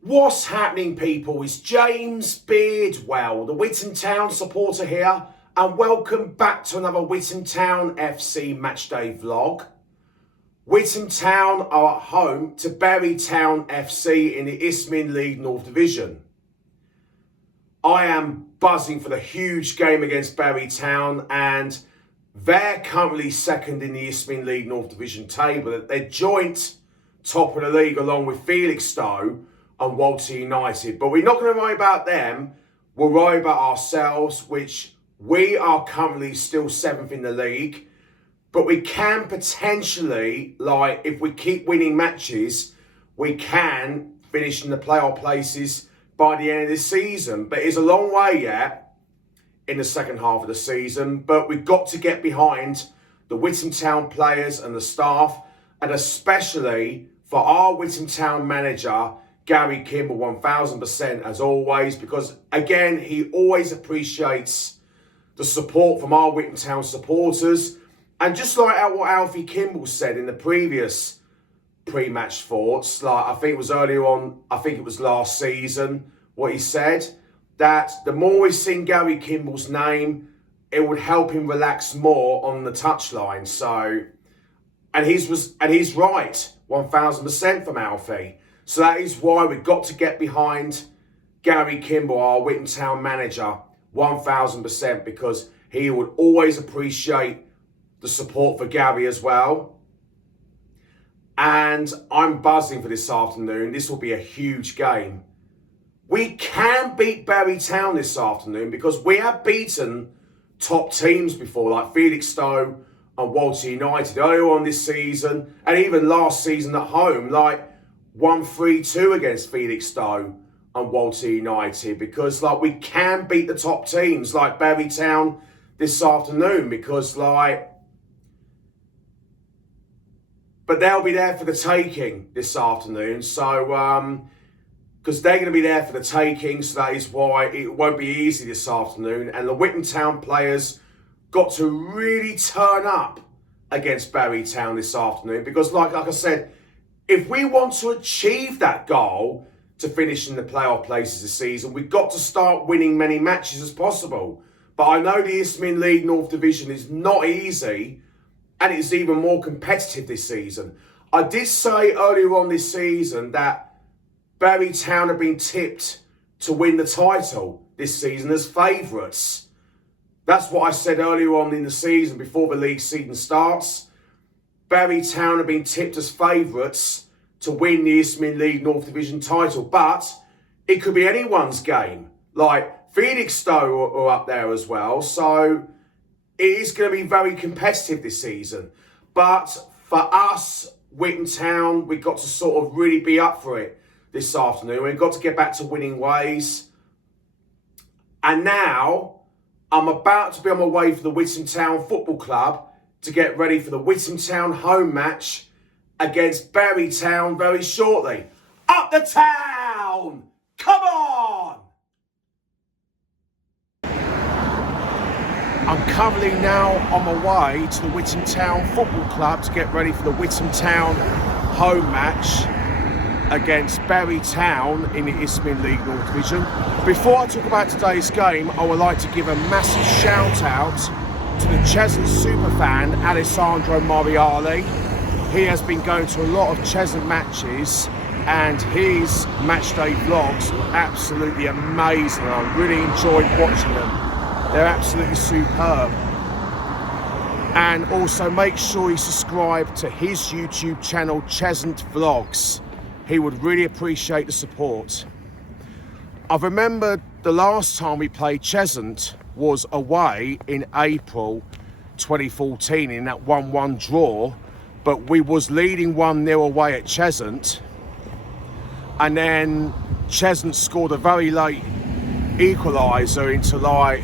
What's happening, people? It's James Beardwell, the Witham Town supporter here, and welcome back to another Witham Town FC matchday vlog. Witham Town are at home to Bury Town FC in the Isthmian League North Division. I am buzzing for the huge game against Bury Town, and they're currently second in the Isthmian League North Division table. They're joint top of the league along with Felixstowe and Walter United. But we're not going to worry about them. We'll worry about ourselves, which we are currently still 7th in the league. But we can potentially, if we keep winning matches, we can finish in the playoff places by the end of this season. But it's a long way yet in the second half of the season. But we've got to get behind the Witham Town players and the staff, and especially for our Witham Town manager, Gary Kimball, 1000% as always, because again, he always appreciates the support from our Witham Town supporters. And just like what Alfie Kimball said in the previous pre-match thoughts, I think it was earlier on, I think it was last season, what he said, that the more we sing Gary Kimball's name, it would help him relax more on the touchline. So, and he's right, 1000% from Alfie. So that is why we've got to get behind Gary Kimball, our Witham Town manager, 1000%, because he would always appreciate the support for Gary as well. And I'm buzzing for this afternoon. This will be a huge game. We can beat Bury Town this afternoon because we have beaten top teams before, like Felixstowe and Walter United earlier on this season, and even last season at home, 1-3-2 against Felixstowe and Walter United, because we can beat the top teams like Bury Town this afternoon, because but they'll be there for the taking this afternoon. So because they're going to be there for the taking, so that is why it won't be easy this afternoon. And the Witham Town players got to really turn up against Bury Town this afternoon, because like I said, if we want to achieve that goal to finish in the playoff places this season, we've got to start winning many matches as possible. But I know the Isthmian League North Division is not easy, and it's even more competitive this season. I did say earlier on this season that Bury Town have been tipped to win the title this season as favourites. That's what I said earlier on in the season before the league season starts. Bury Town have been tipped as favourites to win the Isthmian League North Division title, but it could be anyone's game. Felixstowe are up there as well, so it is going to be very competitive this season. But for us, Witham Town, we've got to sort of really be up for it this afternoon. We've got to get back to winning ways. And now, I'm about to be on my way for the Witham Town Football Club to get ready for the Witham Town home match against Bury Town very shortly. Up the town! Come on! I'm currently now on my way to the Witham Town Football Club to get ready for the Witham Town home match against Bury Town in the Isthmian League North Division. Before I talk about today's game, I would like to give a massive shout out to the Cheshunt superfan, Alessandro Morreale. He has been going to a lot of Cheshunt matches, and his matchday vlogs are absolutely amazing. I really enjoyed watching them. They're absolutely superb. And also make sure you subscribe to his YouTube channel, Cheshunt Vlogs. He would really appreciate the support. I've remembered the last time we played Cheshunt was away in April 2014 in that 1-1 draw, but we was leading 1-0 away at Cheshunt, and then Cheshunt scored a very late equaliser into 1-1,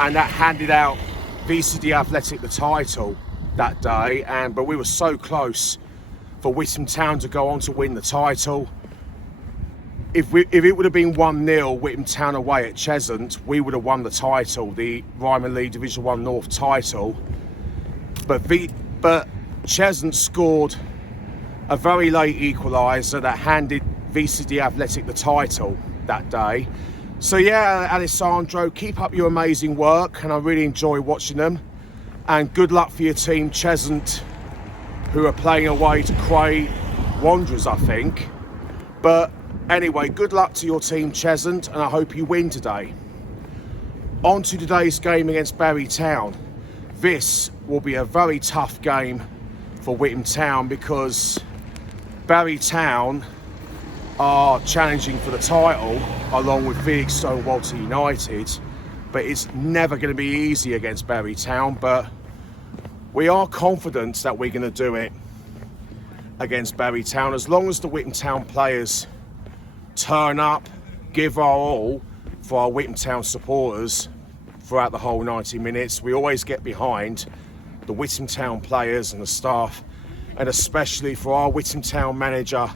and that handed out VCD Athletic the title that day. But we were so close for Witham Town to go on to win the title. If it would have been 1-0 Witham Town away at Cheshunt, we would have won the title, the Isthmian League Division 1 North title. But Cheshunt scored a very late equaliser that handed VCD Athletic the title that day. So yeah, Alessandro, keep up your amazing work, and I really enjoy watching them. And good luck for your team, Cheshunt, who are playing away to Cray Wanderers, I think. But anyway, good luck to your team, Cheshunt, and I hope you win today. On to today's game against Barry Town. This will be a very tough game for Witham Town because Barry Town are challenging for the title along with Felixstowe and Walter United, but it's never going to be easy against Barry Town. But we are confident that we're going to do it against Barry Town as long as the Witham Town players turn up, give our all for our Witham Town supporters throughout the whole 90 minutes. We always get behind the Witham Town players and the staff, and especially for our Witham Town manager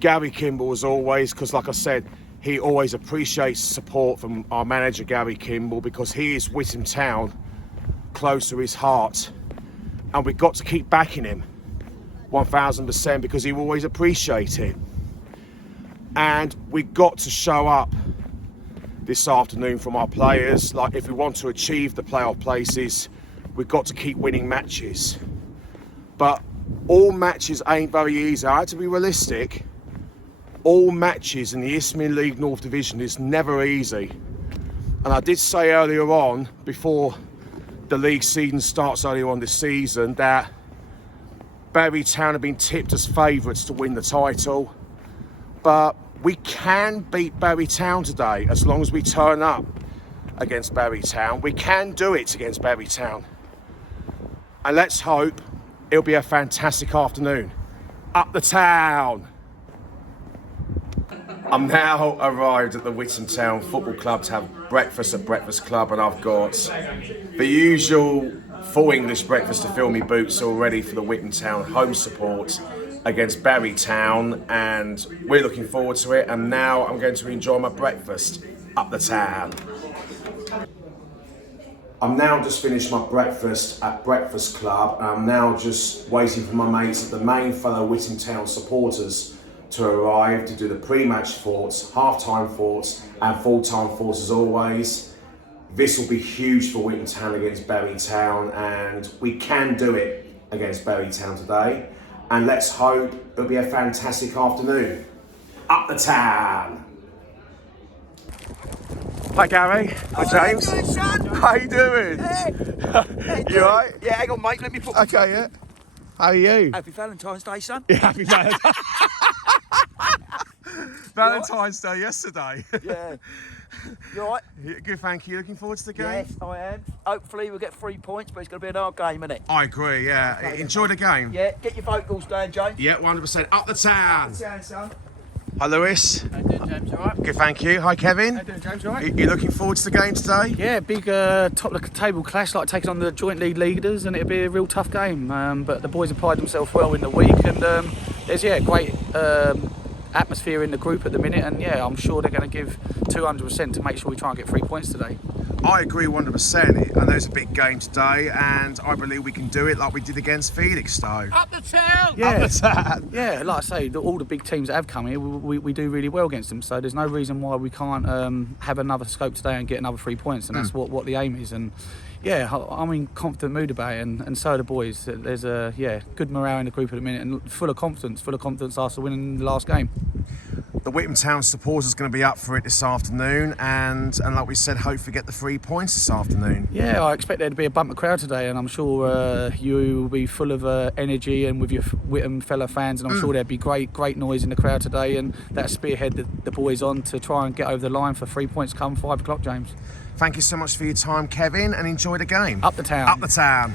Gary Kimball, as always, because like I said, he always appreciates support from our manager Gary Kimball because he is Witham Town close to his heart, and we've got to keep backing him 1000% because he will always appreciate it. And we've got to show up this afternoon from our players. Like, if we want to achieve the playoff places, we've got to keep winning matches. But all matches ain't very easy. I have to be realistic. All matches in the Isthmian League North Division is never easy. And I did say earlier on, before the league season starts earlier on this season, that Barry Town have been tipped as favourites to win the title. But we can beat Barry Town today as long as we turn up against Barry Town. We can do it against Barry Town. And let's hope it'll be a fantastic afternoon. Up the town! I'm now arrived at the Witham Town Football Club to have breakfast at Breakfast Club, and I've got the usual full English breakfast to fill me boots all ready for the Witham Town home support against Barry Town, and we're looking forward to it. And now I'm going to enjoy my breakfast up the town. I'm now just finished my breakfast at Breakfast Club, and I'm now just waiting for my mates at the main fellow Witham Town supporters to arrive to do the pre-match thoughts, half-time thoughts and full-time thoughts as always. This will be huge for Witham Town against Barry Town, and we can do it against Barry Town today. And let's hope it'll be a fantastic afternoon. Up the town! Hi Gary, hi James. How you doing, son? How you doing? Hey. You alright? Yeah, hang on, mate. Let me put. Okay, yeah. How are you? Happy Valentine's Day, son. Yeah, happy Valentine's. Valentine's Day yesterday. Yeah. You alright? Good, thank you. Looking forward to the game? Yes, I am. Hopefully we'll get 3 points, but it's going to be an hard game, isn't it? I agree, yeah. Okay, Enjoy the game. Yeah, get your vocals down, James. Yeah, 100%. Up the town. Down, son. Hi, Lewis. How you doing, James? All right? Good, thank you. Hi, Kevin. How you doing, James? All right? You looking forward to the game today? Yeah, big top of the table clash, like taking on the joint league leaders, and it'll be a real tough game. But the boys have played themselves well in the week, and there's great atmosphere in the group at the minute, and I'm sure they're going to give 200% to make sure we try and get 3 points today. I agree 100%. I know it's a big game today, and I believe we can do it like we did against Felixstowe. Up the town! Yeah. Up the town! Yeah, like I say, all the big teams that have come here, we do really well against them, so there's no reason why we can't have another scope today and get another 3 points, and that's what the aim is. And yeah, I'm in confident mood about it, and so are the boys. There's a good morale in the group at the minute, and full of confidence after winning the last game. The Witham Town supporters are going to be up for it this afternoon, and like we said, hopefully get the 3 points this afternoon. Yeah, I expect there to be a bumper crowd today, and I'm sure you will be full of energy and with your Witham fellow fans, and I'm sure there'll be great noise in the crowd today, and that'll spearhead the boys on to try and get over the line for 3 points come 5 o'clock, James. Thank you so much for your time, Kevin, and enjoy the game. Up the town. Up the town.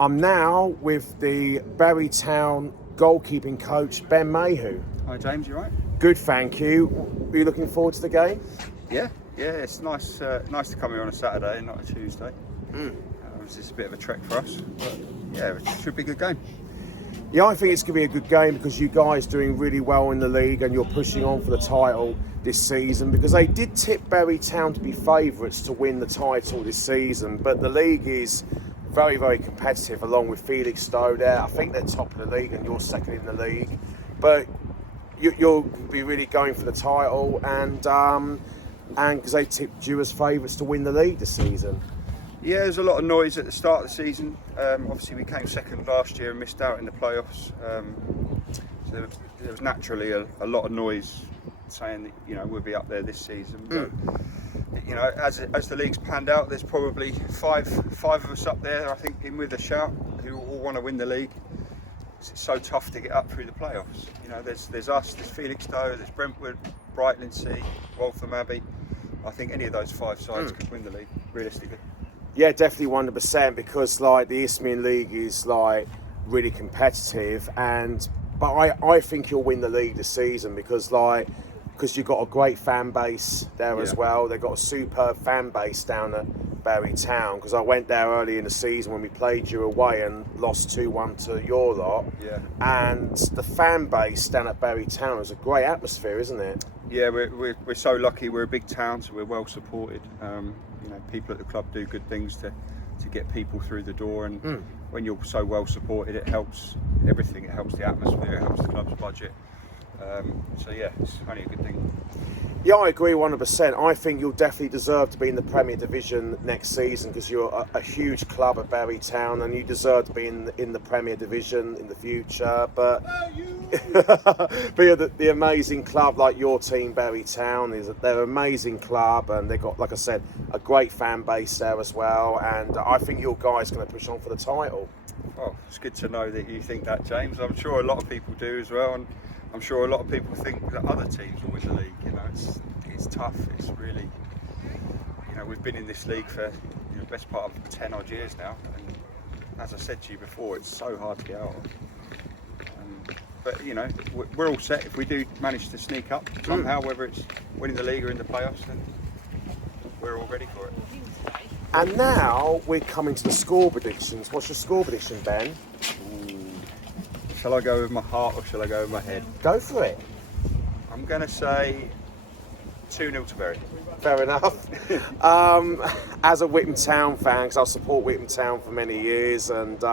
I'm now with the Barry Town goalkeeping coach, Ben Mayhew. Hi James, you right? Good, thank you. Are you looking forward to the game? Yeah, it's nice nice to come here on a Saturday and not a Tuesday. It's just a bit of a trek for us, but yeah, it should be a good game. Yeah, I think it's going to be a good game because you guys are doing really well in the league and you're pushing on for the title this season, because they did tip Barry Town to be favourites to win the title this season, but the league is very, very competitive along with Felixstowe there. I think they're top of the league and you're second in the league. But you'll be really going for the title, and because they tipped you as favourites to win the league this season. Yeah, there's a lot of noise at the start of the season. Obviously, we came second last year and missed out in the playoffs. So there was naturally a lot of noise saying that, you know, we'll be up there this season. But, you know, as the league's panned out, there's probably five of us up there, I think, in with a shout, who all want to win the league. It's so tough to get up through the playoffs. You know, there's us, there's Felixstowe, there's Brentwood, Brightlingsea, Waltham Abbey. I think any of those 5 sides could win the league, realistically. Yeah, definitely 100%, because like the Isthmian League is like really competitive, but I think you'll win the league this season because you've got a great fan base there as well. They've got a superb fan base down at Bury Town, because I went there early in the season when we played you away and lost 2-1 to your lot. Yeah. And the fan base down at Bury Town is a great atmosphere, isn't it? Yeah, we're so lucky. We're a big town, so we're well supported. You know, people at the club do good things to get people through the door, and when you're so well supported, it helps everything. It helps the atmosphere, it helps the club's budget. So yeah, it's only a good thing. Yeah, I agree 100%. I think you'll definitely deserve to be in the Premier Division next season, because you're a huge club at Bury Town, and you deserve to be in the Premier Division in the future. But be the amazing club like your team, Bury Town, they're an amazing club, and they've got, like I said, a great fan base there as well. And I think your guys are going to push on for the title. Oh, it's good to know that you think that, James. I'm sure a lot of people do as well, and I'm sure a lot of people think that other teams will win the league. You know, it's tough. It's really, you know, we've been in this league for the best part of 10 odd years now, and as I said to you before, it's so hard to get out of. But you know, we're all set if we do manage to sneak up somehow, whether it's winning the league or in the playoffs, then we're all ready for it. And now we're coming to the score predictions. What's your score prediction, Ben? Shall I go with my heart or shall I go with my head? Go for it. I'm going to say 2-0 to Bury. Fair enough. As a Witham Town fan, because I'll support Witham Town for many years, and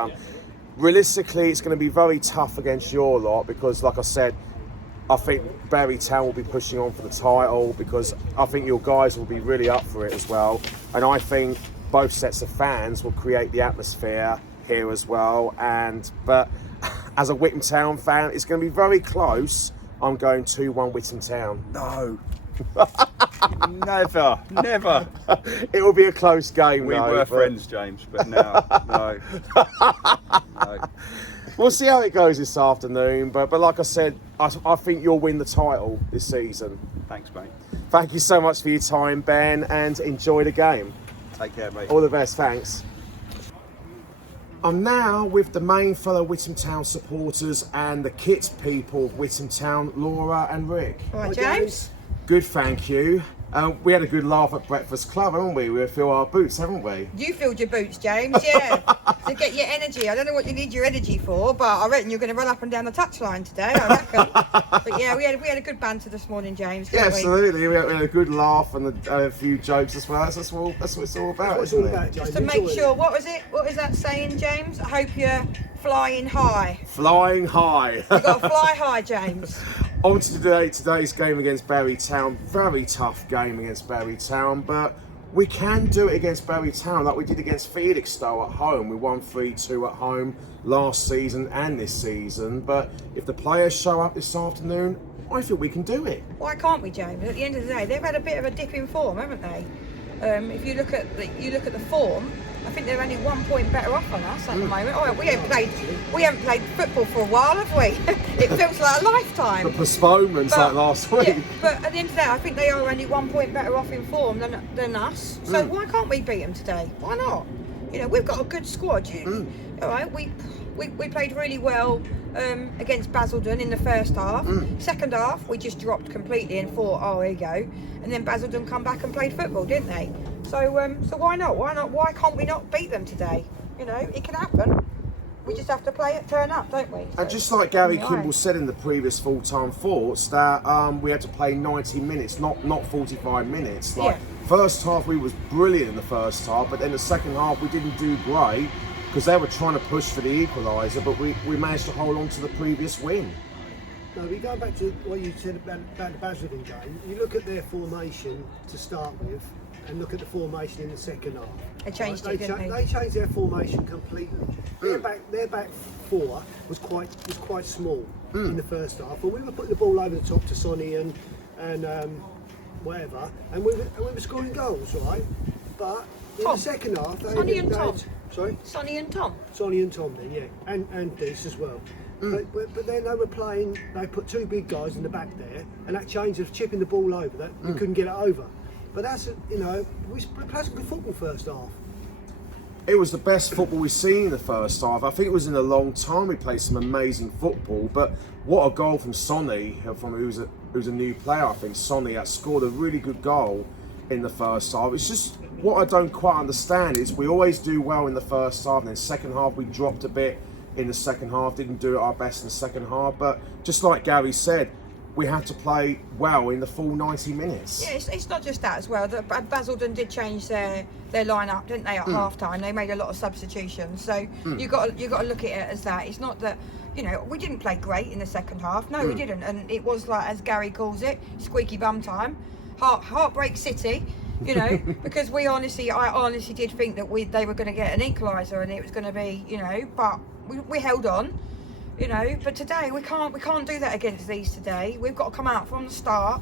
realistically it's going to be very tough against your lot, because like I said, I think Bury Town will be pushing on for the title, because I think your guys will be really up for it as well, and I think both sets of fans will create the atmosphere here as well. But as a Witham Town fan, it's going to be very close. I'm going 2-1 Witham Town. No. Never. It will be a close game. We were friends, James, but now, no. We'll see how it goes this afternoon, but like I said, I think you'll win the title this season. Thanks, mate. Thank you so much for your time, Ben, and enjoy the game. Take care, mate. All the best, thanks. I'm now with the main fellow Witham Town supporters and the kit people of Witham Town, Laura and Rick. All right, James. Good, thank you. We had a good laugh at Breakfast Club, haven't we? We filled our boots, haven't we? You filled your boots, James, yeah. To get your energy. I don't know what you need your energy for, but I reckon you're going to run up and down the touchline today, I reckon. But yeah, we had a good banter this morning, James, didn't we? Absolutely. We had a good laugh and a few jokes as well. That's what it's all about, isn't it? Just to make sure, what was it? What was that saying, James? I hope you're flying high. Flying high. You've got to fly high, James. On to today's game against Bury Town. Very tough game against Bury Town, but we can do it against Bury Town like we did against Felixstowe at home. We won 3-2 at home last season and this season, but if the players show up this afternoon, I think we can do it. Why can't we, James? At the end of the day, they've had a bit of a dip in form, haven't they? If you look at the form, I think they're only 1 point better off on us at the moment. Oh, we haven't played football for a while, have we? It feels like a lifetime. The postponements like last week. Yeah, but at the end of the day, I think they are only 1 point better off in form than us. So why can't we beat them today? Why not? You know, we've got a good squad. All right, we played really well against Basildon in the first half. Second half, we just dropped completely and thought, oh, here you go. And then Basildon come back and played football, didn't they? So why not? Why can't we not beat them today? You know, it can happen. We just have to turn up, don't we? And just like Gary Kimball said in the previous full-time thoughts, that we had to play 90 minutes, not 45 minutes. First half, we was brilliant in the first half, but then the second half, we didn't do great because they were trying to push for the equaliser, but we managed to hold on to the previous win. No, we go back to what you said about the Basildon game. You look at their formation to start with, and look at the formation in the second half. They changed it, didn't they? They changed their formation completely. Their back four was quite small in the first half, and we were putting the ball over the top to Sonny and whatever, and we were scoring goals, right? But in the second half, Sonny and Tom. Sorry? Sonny and Tom. Sonny and Tom then, yeah, and Dees as well. But then they were playing, they put two big guys in the back there, and that change of chipping the ball over, that we couldn't get it over. But that's, we played some good football first half. It was the best football we've seen in the first half. I think it was in a long time we played some amazing football, but what a goal from Sonny, who's a new player, I think. Sonny that scored a really good goal in the first half. It's just what I don't quite understand is we always do well in the first half, and then second half we dropped a bit in the second half, didn't do it our best in the second half, but just like Gary said, we had to play well in the full 90 minutes. Yeah, it's not just that as well. Basildon did change their line-up, didn't they, at half-time? They made a lot of substitutions. So you got to look at it as that. It's not that, we didn't play great in the second half. No, we didn't. And it was like, as Gary calls it, squeaky bum time. Heartbreak City, because I honestly did think that they were going to get an equaliser and it was going to be, but we held on. But today we can't do that against these today. We've got to come out from the start,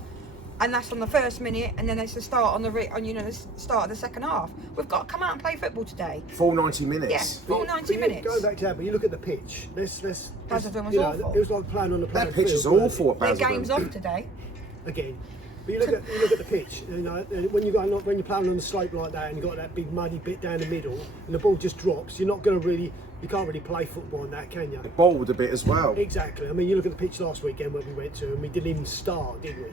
and that's on the first minute, and then it's the start on the start of the second half. We've got to come out and play football today. Full 90 minutes. Yes, full 90 minutes. Going back to that, but you look at the pitch. Basildon was awful. It was like playing on the playing That pitch field, is awful at Their Basildon. game's off today. Again. But you look at the pitch. When you're playing on the slope like that, and you've got that big muddy bit down the middle, and the ball just drops, you can't really play football on that, can you? It bowled a bit as well. Exactly. I mean, you look at the pitch last weekend where we went to, and we didn't even start, did we?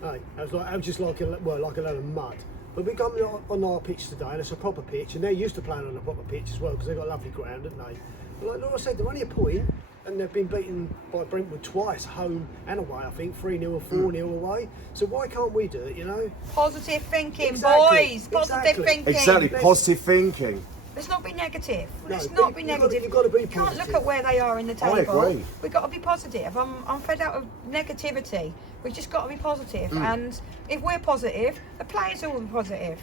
Hey, that was just like a load of mud. But we come on our pitch today, and it's a proper pitch, and they're used to playing on a proper pitch as well because they've got a lovely ground, haven't they? But like Laura said, they're only a point, and they've been beaten by Brentwood twice, home and away. I think 3-0 or 4-0 away. So why can't we do it? Positive thinking, Exactly. boys. Positive thinking. Exactly, positive thinking. Let's not be negative. No, Let's not be negative. you've got to be You can't look positive. at where they are in the table. I agree. We've got to be positive. I'm fed out of negativity. We've just got to be positive. And if we're positive, the players will be positive.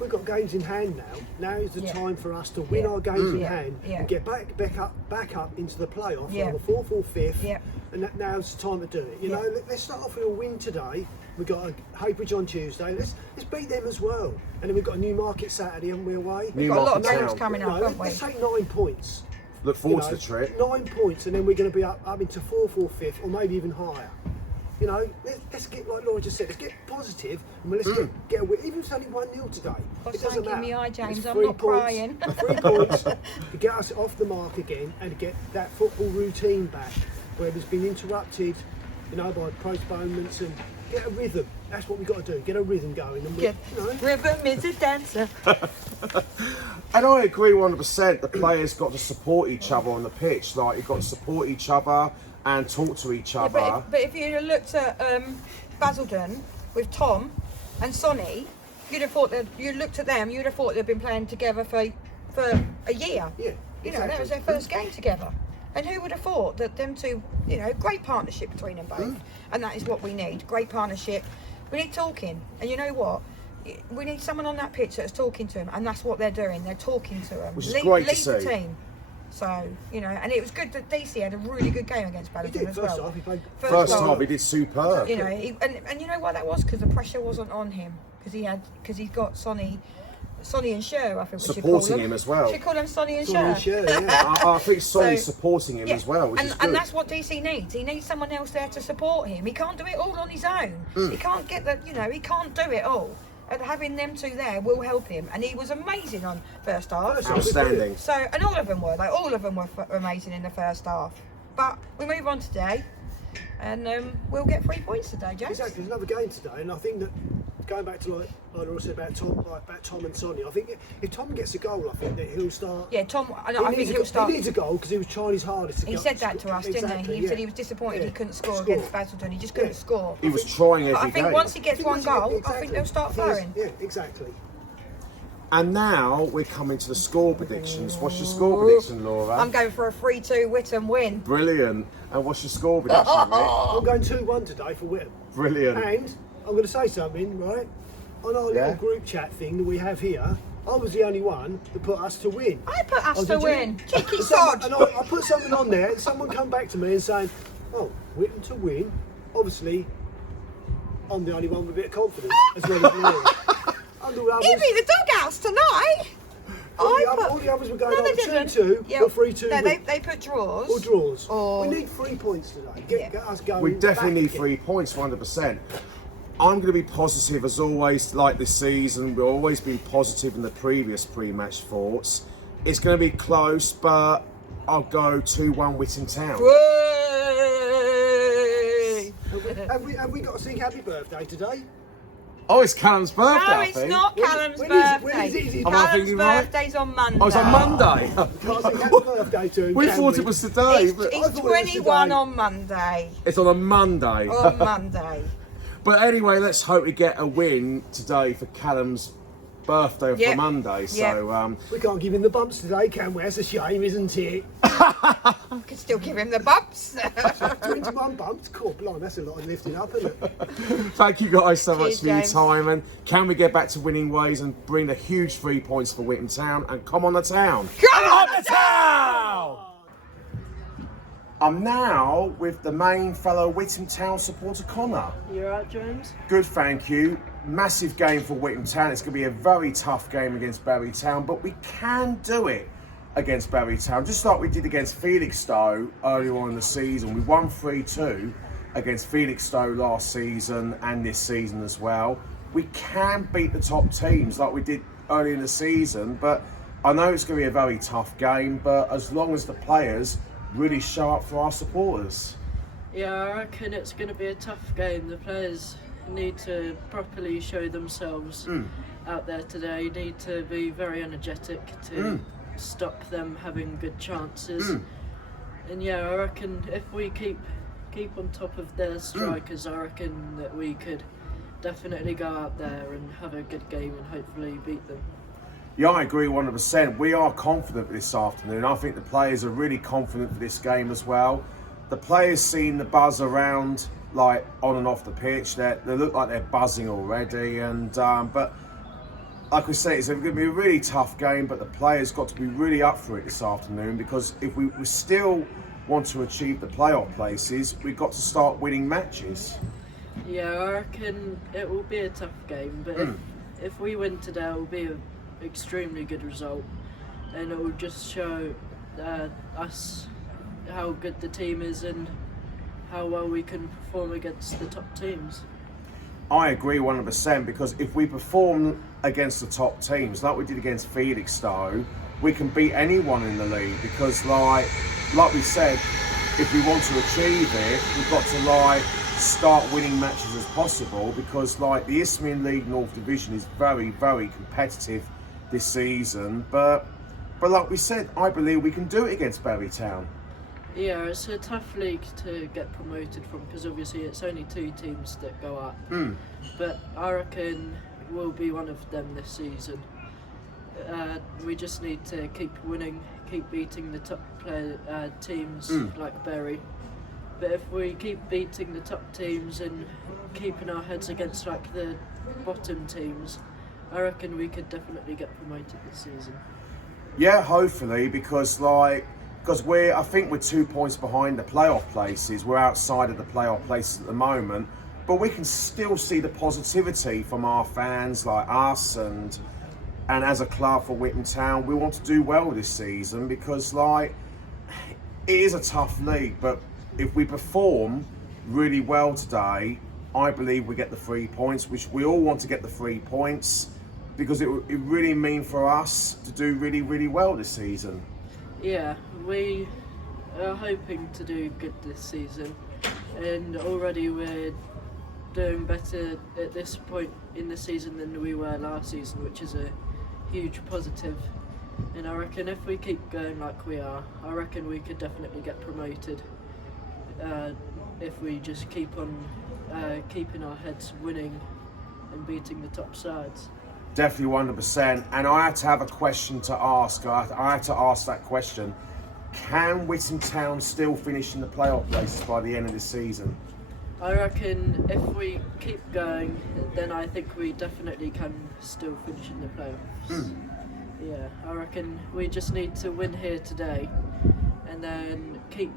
We've got games in hand now. Now is the Yeah. time for us to win Yeah. our games in Yeah. hand Yeah. and get back up into the playoff Yeah. on the 4th or 5th. Yeah. And now's the time to do it. Yeah. Let's start off with a win today. We've got a Haybridge on Tuesday. Let's beat them as well. And then we've got a Newmarket Saturday, haven't we, away? We've got a lot of Newmarket games Town. coming up, haven't we? Let's take 9 points. Look forward to the trip. 9 points, and then we're going to be up into 4th or 5th, or maybe even higher. Let's get, like Laura just said, let's get positive, and let's get a win. Even if it's only 1-0 today, God, it doesn't thank you, matter. me eye, James. It's I'm 3 not points, crying. 3 points to get us off the mark again and to get that football routine back, where it's been interrupted, by postponements, and get a rhythm. That's what we've got to do. Get a rhythm going. And Rhythm is a dancer. And I agree 100%. The players got to support each other on the pitch. Like, you've got to support each other and talk to each other. But if you looked at Basildon with Tom and Sonny, you'd have thought that you looked at them. You'd have thought they'd been playing together for a year. Yeah, That was their first game together. And who would have thought that them two, great partnership between them both. And that is what we need. Great partnership. We need talking. And you know what? We need someone on that pitch that's talking to them, and that's what they're doing. They're talking to them. Which is great to lead the see. team. So, and it was good that DC had a really good game against he Basildon did as first well. half. He played First half, he did superb. And you know why that was? Because the pressure wasn't on him. Because he's got Sonny and Sher, I think we should call Supporting them. him as well. Should call them Sonny and Sonny Sher. and Sher, yeah. I think Sonny's So, supporting him as well, which is good. And that's what DC needs. He needs someone else there to support him. He can't do it all on his own. He can't get he can't do it all. And having them two there will help him. And he was amazing on first half. Outstanding. So, and all of them were. All of them were amazing in the first half. But we move on today, and we'll get 3 points today, James. Exactly, there's another game today, and I think that going back to like I said about Tom and Sonny, I think if Tom gets a goal, I think that he'll start. Yeah, Tom. I think he'll start. He needs a goal because he was trying his hardest. He said that to us, didn't he? He said he was disappointed he couldn't score against Basildon. He just couldn't score. He was trying every But I think game. once he gets one goal, I think they'll start firing. Yeah, exactly. And now we're coming to the score predictions. What's your score prediction, Laura? I'm going for a 3-2 Witham win. Brilliant. And what's your score prediction, Rick? I'm going 2-1 today for Witham. Brilliant. And I'm going to say something, right? On our little group chat thing that we have here, I was the only one that put us to win. I put us to did you? win. Cheeky And sod. and I put something on there, and someone come back to me and saying, "Oh, Witham to win." Obviously, I'm the only one with a bit of confidence as well as Laura. And all the You others- beat the dugouts tonight. all the others were going No, they over didn't. 2-2 Yeah. or 3-2 No, win. they put draws. Or draws. Or- We need 3 points today. Get us going. We definitely back need again. 3 points, 100%. I'm going to be positive as always, like this season. We've always been positive in the previous pre-match thoughts. It's going to be close, but I'll go 2-1 Witham Town. Way. Have we got to sing happy birthday today? Oh, it's Callum's birthday, No, I it's think. not Callum's when is it? birthday. When is it? Is it- Am I Callum's thinking right? birthday's on Monday. Oh, it's on Monday. Can't sing happy birthday to him. We can thought we? it was today, It's, but I it's thought it was 21 today. on Monday. it's on a Monday. On Monday. But anyway, let's hope we get a win today for Callum's birthday for Yep. Monday. So, Yep. We can't give him the bumps today, can we? That's a shame, isn't it? I could still give him the bumps. 21 bumps? Cool, blimey, that's a lot of lifting up, isn't it? thank you guys so much Cheers, for your James. time. And can we get back to winning ways and bring the huge 3 points for Witham Town? And come on the town! Come on the town! I'm now with the main fellow Witham Town supporter, Connor. You alright, James? Good, thank you. Massive game for Witham Town. It's going to be a very tough game against Berry Town, but we can do it against Berry Town, just like we did against Felixstowe earlier on in the season. We won 3-2 against Felixstowe last season and this season as well. We can beat the top teams like we did earlier in the season, but I know it's going to be a very tough game, but as long as the players really show up for our supporters. Yeah, I reckon it's going to be a tough game. The players need to properly show themselves out there today, need to be very energetic to stop them having good chances. And yeah, I reckon if we keep on top of their strikers, I reckon that we could definitely go out there and have a good game and hopefully beat them. Yeah, I agree 100%. We are confident this afternoon. I think the players are really confident for this game as well. The players seen the buzz around, like on and off the pitch. They look like they're buzzing already. And but like we say, it's going to be a really tough game. But the players got to be really up for it this afternoon, because if we still want to achieve the playoff places, we've got to start winning matches. Yeah, I reckon it will be a tough game, but if we win today, it will be an extremely good result, and it will just show us how good the team is and how well we can perform against the top teams. I agree 100%, because if we perform against the top teams like we did against Felixstowe, we can beat anyone in the league, because like we said, if we want to achieve it, we've got to start winning matches as possible, because the Isthmian League North Division is very, very competitive this season, but like we said, I believe we can do it against Berry Town. Yeah, it's a tough league to get promoted from, because obviously it's only 2 teams that go up. But I reckon we'll be one of them this season. We just need to keep winning, keep beating the top teams like Berry. But if we keep beating the top teams and keeping our heads against the bottom teams, I reckon we could definitely get promoted this season. Yeah, hopefully, because I think we're 2 points behind the playoff places. We're outside of the playoff places at the moment, but we can still see the positivity from our fans, like us, and as a club for Witham Town, we want to do well this season, because it is a tough league. But if we perform really well today, I believe we get the 3 points, which we all want to get the 3 points, because it really mean for us to do really, really well this season. Yeah, we are hoping to do good this season, and already we're doing better at this point in the season than we were last season, which is a huge positive. And I reckon if we keep going like we are, I reckon we could definitely get promoted if we just keep on keeping our heads winning and beating the top sides. Definitely 100%. And I had to have a question to ask. I had to ask that question. Can Witham Town still finish in the playoff places by the end of the season? I reckon if we keep going, then I think we definitely can still finish in the playoffs. Yeah, I reckon we just need to win here today and then keep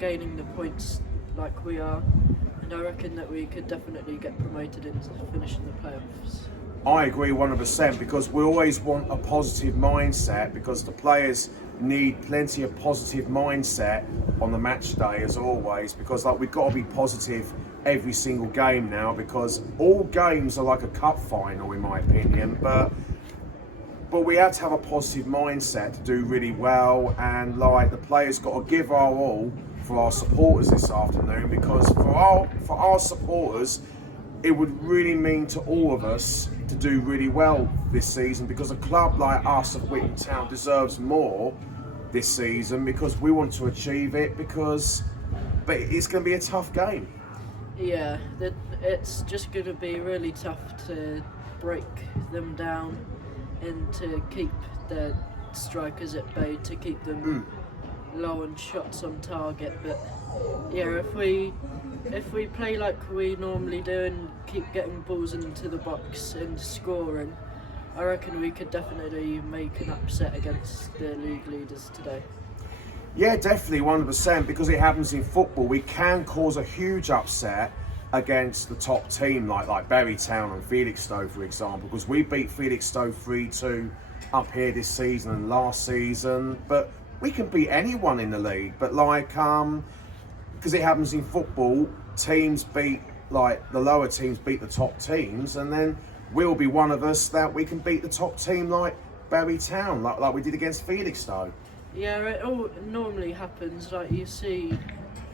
gaining the points like we are. And I reckon that we could definitely get promoted into finishing the playoffs. I agree 100% because we always want a positive mindset because the players need plenty of positive mindset on the match day as always because like we've got to be positive every single game now because all games are like a cup final in my opinion but we have to have a positive mindset to do really well and like the players got to give our all for our supporters this afternoon because for our supporters it would really mean to all of us to do really well this season because a club like us of Witham Town deserves more this season because we want to achieve it but it's going to be a tough game. Yeah, it's just going to be really tough to break them down and to keep their strikers at bay, to keep them low on shots on target. But yeah, if we play like we normally do and keep getting balls into the box and scoring, I reckon we could definitely make an upset against the league leaders today. Yeah, definitely 100% because it happens in football. We can cause a huge upset against the top team like Bury Town and Felixstowe, for example, because we beat Felixstowe 3-2 up here this season and last season. But we can beat anyone in the league. But like, because it happens in football, teams beat like the lower teams beat the top teams, and then we'll be one of us that we can beat the top team like Bury Town, like we did against Felixstowe. Yeah, it all normally happens. Like you see,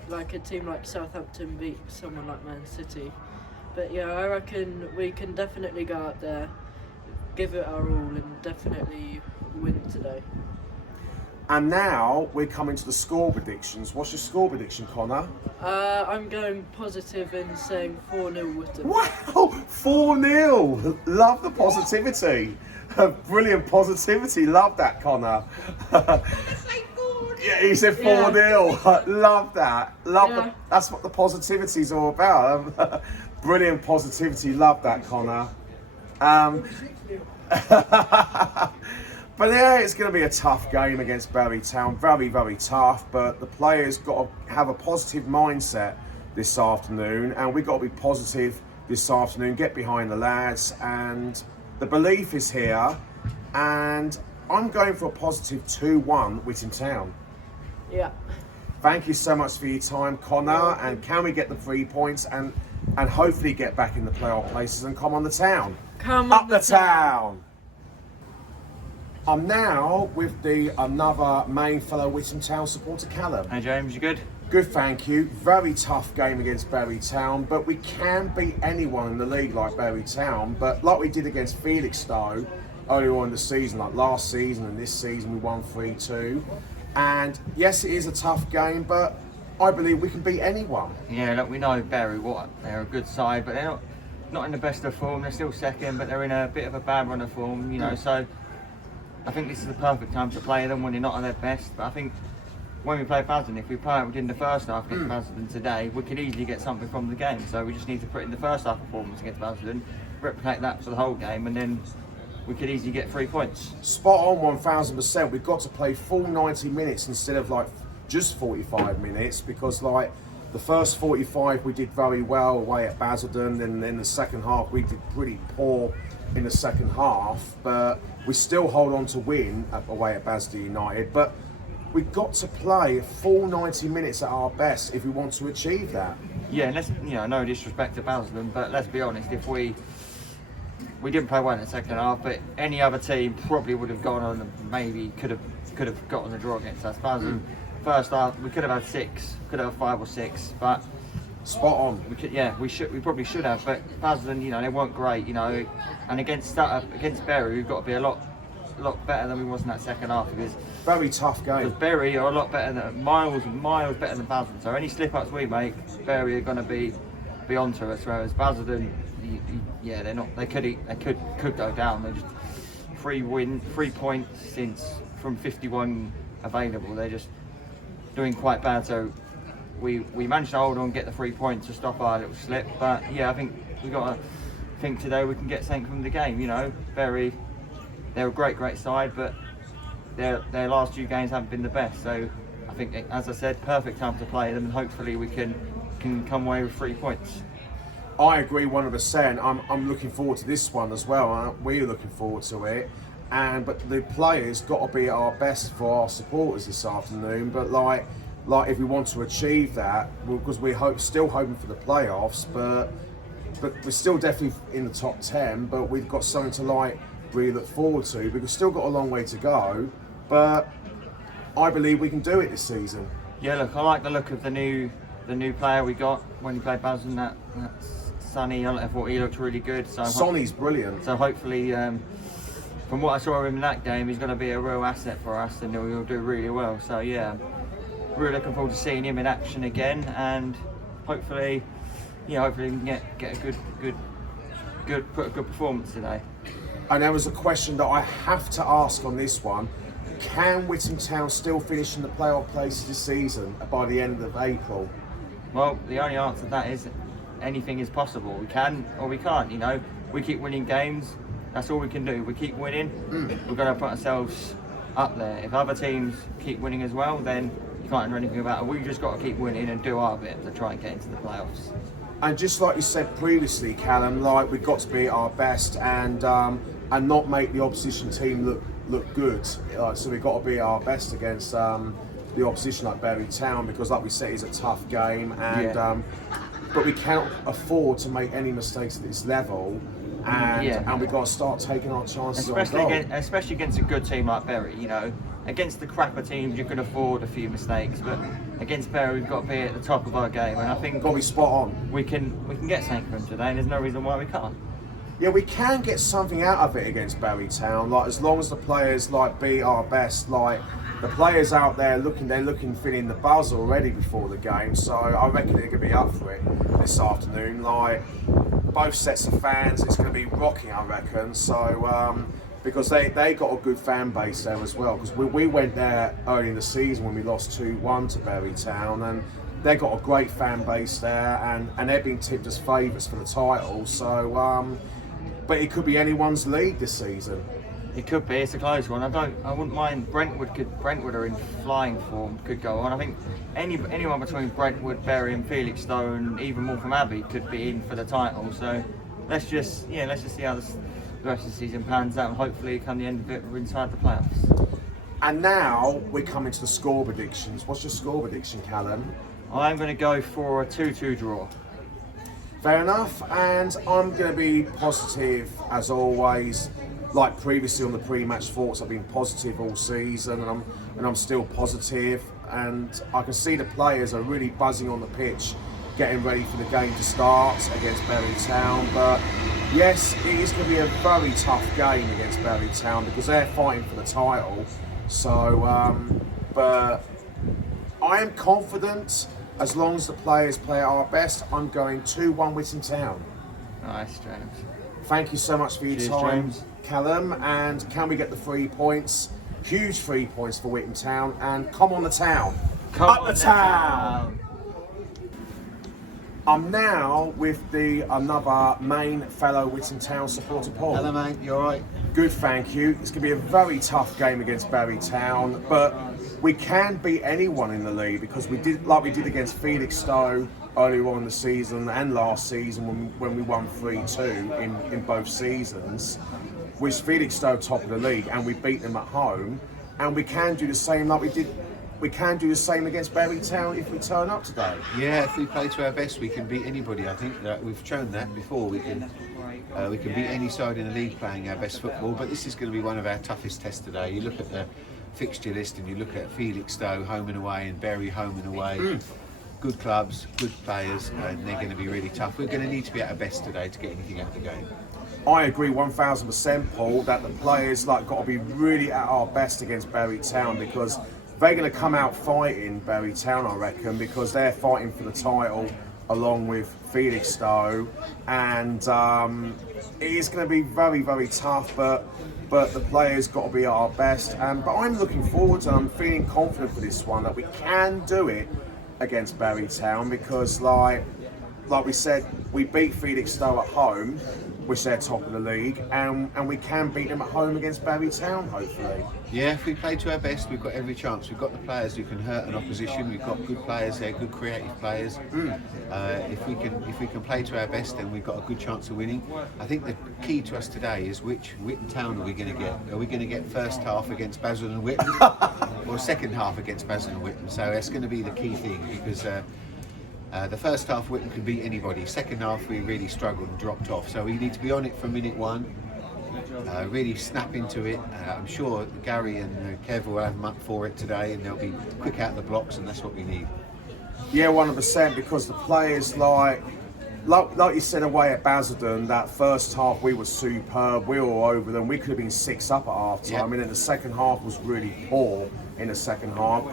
like a team like Southampton beat someone like Man City. But yeah, I reckon we can definitely go out there, give it our all, and definitely win today. And now we're coming to the score predictions. What's your score prediction, Connor? I'm going positive and saying 4-0 Witham. Wow, 4-0. Love the positivity. Brilliant positivity. Love that, Connor. Yeah, he said 4-0. Love that. That's what the positivity's all about. Brilliant positivity. Love that, Connor. But yeah, it's going to be a tough game against Bury Town. Very, very tough. But the players got to have a positive mindset this afternoon, and we've got to be positive this afternoon. Get behind the lads, and the belief is here. And I'm going for a positive 2-1 Witham Town. Yeah. Thank you so much for your time, Connor. And can we get the 3 points and hopefully get back in the playoff places and come on the town? Come up on the town. I'm now with another main fellow Witham Town supporter, Callum. Hey James, you good? Good, thank you. Very tough game against Bury Town, but we can beat anyone in the league like Bury Town. But like we did against Felixstowe earlier on in the season, like last season and this season, we won 3-2. And yes, it is a tough game, but I believe we can beat anyone. Yeah, look, we know Bury, they're a good side, but they're not in the best of form. They're still second, but they're in a bit of a bad run of form, you know. So I think this is the perfect time to play them when they're not at their best. But I think when we play Basildon, if we play it within the first half against Basildon today, we could easily get something from the game. So we just need to put in the first half performance against Basildon, replicate that for the whole game, and then we could easily get 3 points. Spot on 1000%. We've got to play full 90 minutes instead of like just 45 minutes because like the first 45 we did very well away at Basildon, and then the second half we did pretty poor in the second half, but we still hold on to win away at Basildon United. But we've got to play full 90 minutes at our best if we want to achieve that. Yeah, and let's, no disrespect to Basildon, but let's be honest, if we didn't play well in the second half, but any other team probably would have gone on and maybe could have gotten the draw against us. Basildon, first half we could have had 6, could have had 5 or 6, but spot on. We probably should have, but Basildon, they weren't great, and against Bury we've got to be a lot better than we was in that second half because very tough game. Because Bury are a lot better than miles better than Basildon. So any slip ups we make, Bury are going to be onto us, whereas Basildon, yeah, they're not. They could go down. They're just 3 points from 51 available. They're just doing quite bad. So we managed to hold on, get the 3 points to stop our little slip. But yeah, I think we got to think today we can get something from the game. You know, they're a great side, but their last few games haven't been the best. So I think, as I said, perfect time to play them, and hopefully we can come away with 3 points. I agree 100%. I'm looking forward to this one as well. We're looking forward to it. But the players got to be at our best for our supporters this afternoon. But like if we want to achieve that, because we're still hoping for the playoffs, but we're still definitely in the top 10. But we've got something to really look forward to. We've still got a long way to go, but I believe we can do it this season. Yeah, look, I like the look of the new player we got when he played Basel. That Sonny, I thought he looked really good. So Sonny's brilliant. So hopefully, from what I saw of him in that game, he's going to be a real asset for us, and he'll do really well. So yeah, really looking forward to seeing him in action again, and hopefully we can get a good performance today. And there was a question that I have to ask on this one. Can Witham Town still finish in the playoff places this season by the end of April? Well, the only answer to that is anything is possible. We can or we can't, you know. We keep winning games, that's all we can do. We keep winning, we're going to put ourselves up there. If other teams keep winning as well, then you can't do anything about it. We just got to keep winning and do our bit to try and get into the playoffs. And just like you said previously, Callum, we've got to be at our best and not make the opposition team look good. So we've got to be at our best against the opposition like Bury Town, because like we said, it's a tough game, and but we cannot afford to make any mistakes at this level, and we've got to start taking our chances especially against a good team like Bury. You know, against the crapper teams you can afford a few mistakes, but against Bury we've got to be at the top of our game, and I think got to be spot on. We can get something from today, and there's no reason why we can't. Yeah, we can get something out of it against Bury Town, as long as the players be our best. The players out there looking feeling the buzz already before the game, so I reckon they're going to be up for it this afternoon. Both sets of fans, it's going to be rocking, I reckon. So because they got a good fan base there as well, because we went there early in the season when we lost 2-1 to Bury Town, and they've got a great fan base there, and they've been tipped as favourites for the title. So but it could be anyone's league this season. It could be. It's a close one. I wouldn't mind. Brentwood are in flying form. Could go on. I think anyone between Brentwood, Bury, and Felixstowe, even Waltham Abbey, could be in for the title. So let's just see how the rest of the season pans out, and hopefully, come the end of it, we're inside the playoffs. And now we're coming to the score predictions. What's your score prediction, Callum? I'm going to go for a 2-2 draw. Fair enough, and I'm going to be positive as always. Like previously on the pre-match thoughts, I've been positive all season, and I'm still positive. And I can see the players are really buzzing on the pitch, getting ready for the game to start against Bury Town. But yes, it is going to be a very tough game against Bury Town because they're fighting for the title. So, but I am confident. As long as the players play at our best, I'm going 2-1 Witham Town. Nice, James. Thank you so much for your time, James. Callum. And can we get the 3 points? Huge 3 points for Witham Town. And come on the town. Up the town. I'm now with another main fellow Witham Town supporter, Paul. Hello, mate. You all right? Good, thank you. It's going to be a very tough game against Bury Town, but we can beat anyone in the league because we did against Felixstowe earlier on in the season and last season when we won 3-2 in both seasons, with Felixstowe top of the league, and we beat them at home, and we can do the same like we did. We can do the same against Bury Town if we turn up today. Yeah, if we play to our best, we can beat anybody. I think that we've shown that before. We can beat any side in the league playing our best football. But this is going to be one of our toughest tests today. You look at the fixture list and you look at Felixstowe home and away and Bury home and away. Good clubs, good players, and they're going to be really tough. We're going to need to be at our best today to get anything out of the game. I agree 1000%, Paul, that the players got to be really at our best against Bury Town because they're going to come out fighting Bury Town, I reckon, because they're fighting for the title along with Felixstowe, and it is going to be very, very tough, but the players got to be at our best. But I'm looking forward to, and I'm feeling confident for this one, that we can do it against Barry Town, because like we said, we beat Felixstowe at home, which they're top of the league, and we can beat them at home against Barry Town, hopefully. Yeah, if we play to our best, we've got every chance. We've got the players who can hurt an opposition. We've got good players there, good creative players. If we can play to our best, then we've got a good chance of winning. I think the key to us today is which Witham Town are we going to get? Are we going to get first half against Basel and Witham, or second half against Basel and Witham? So that's going to be the key thing, because the first half Witham can beat anybody. Second half we really struggled and dropped off. So we need to be on it from minute one. Really snap into it. I'm sure Gary and Kev will have them up for it today, and they'll be quick out of the blocks, and that's what we need. Yeah, 100%, because the players, like you said away at Basildon, that first half we were superb, we were all over them, we could have been 6 up at half time, and then the second half was really poor in the second half,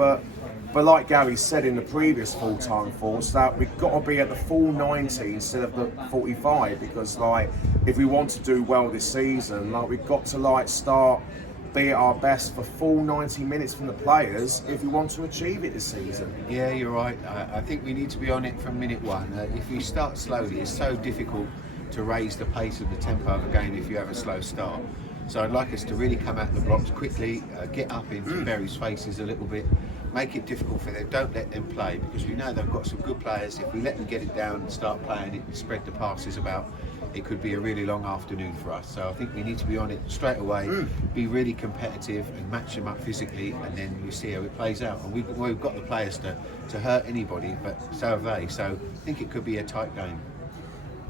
but like Gary said in the previous full-time force, that we've got to be at the full 90 instead of the 45, because like if we want to do well this season, like we've got to like start be at our best for full 90 minutes from the players if we want to achieve it this season. Yeah, you're right. I think we need to be on it from minute one. If you start slowly, it's so difficult to raise the pace of the tempo of a game if you have a slow start. So I'd like us to really come out the blocks quickly, get up into Barry's faces a little bit, make it difficult for them. Don't let them play, because we know they've got some good players. If we let them get it down and start playing it and spread the passes about, it could be a really long afternoon for us. So I think we need to be on it straight away, be really competitive and match them up physically, and then we see how it plays out. And we've got the players to hurt anybody, but so have they. So I think it could be a tight game.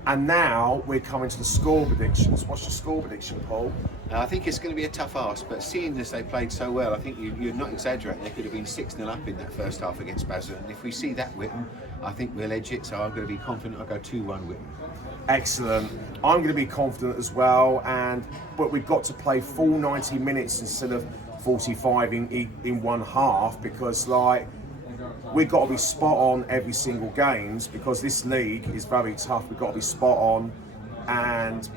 And now we're coming to the score predictions. What's your score prediction, Paul? I think it's going to be a tough ask, but seeing as they played so well, I think you're not exaggerating. They could have been 6-0 up in that first half against Basel, and if we see that Witham, I think we'll edge it. So I'm going to be confident. I'll go 2-1 Witham. Excellent. I'm going to be confident as well, but we've got to play full 90 minutes instead of 45 in one half, because like we've got to be spot on every single games, because this league is very tough. We've got to be spot on.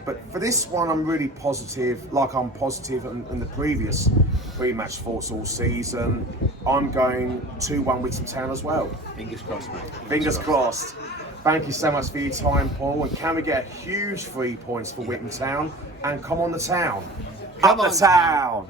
But for this one, I'm really positive, like I'm positive in the previous pre-match thoughts all season. I'm going 2-1 Witham Town as well. Fingers crossed, mate. Fingers crossed. Thank you so much for your time, Paul. And can we get a huge 3 points for Witham Town? And come on the town. Come on the town.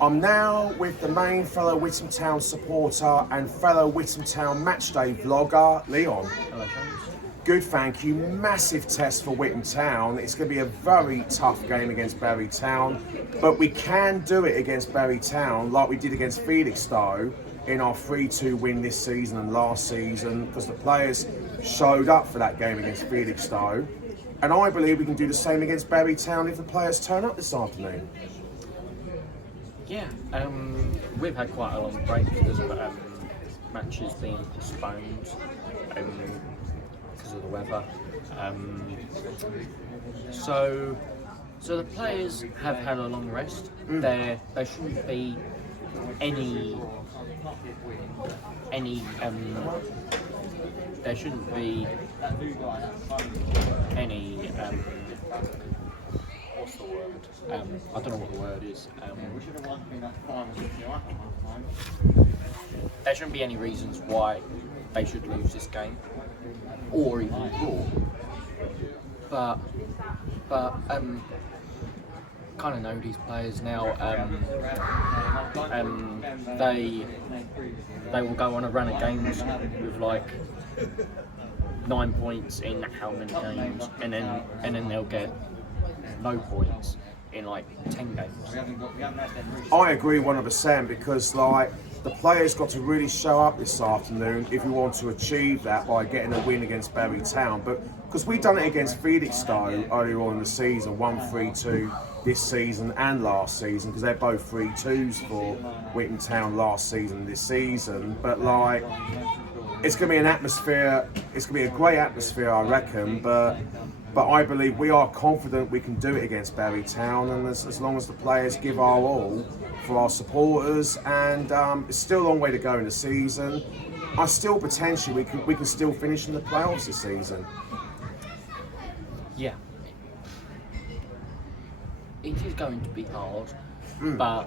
I'm now with the main fellow Witham Town supporter and fellow Witham Town matchday vlogger, Leon. Hello, James. Good, thank you. Massive test for Witham Town. It's going to be a very tough game against Barry Town, but we can do it against Barry Town like we did against Felixstowe in our 3-2 win this season and last season, because the players showed up for that game against Felixstowe. And I believe we can do the same against Barry Town if the players turn up this afternoon. Yeah, we've had quite a long break because of matches being postponed because of the weather. So the players have had a long rest. There shouldn't be any there shouldn't be any what's the word? I don't know what the word is. There shouldn't be any reasons why they should lose this game, or even draw. But kind of know these players now. They will go on a run of games with like 9 points in how many games, and then they'll get no points in like 10 games. I agree 100%, because like the players got to really show up this afternoon if we want to achieve that by getting a win against Barry Town. But because we've done it against Felixstowe earlier on in the season, 1-3-2 this season and last season, because they're both 3-2s for Witham Town last season and this season. But like, it's going to be an atmosphere, it's going to be a great atmosphere, I reckon, but I believe we are confident we can do it against Barry Town, and as long as the players give our all for our supporters, and it's still a long way to go in the season. I still potentially we can still finish in the playoffs this season. Yeah. It is going to be hard, but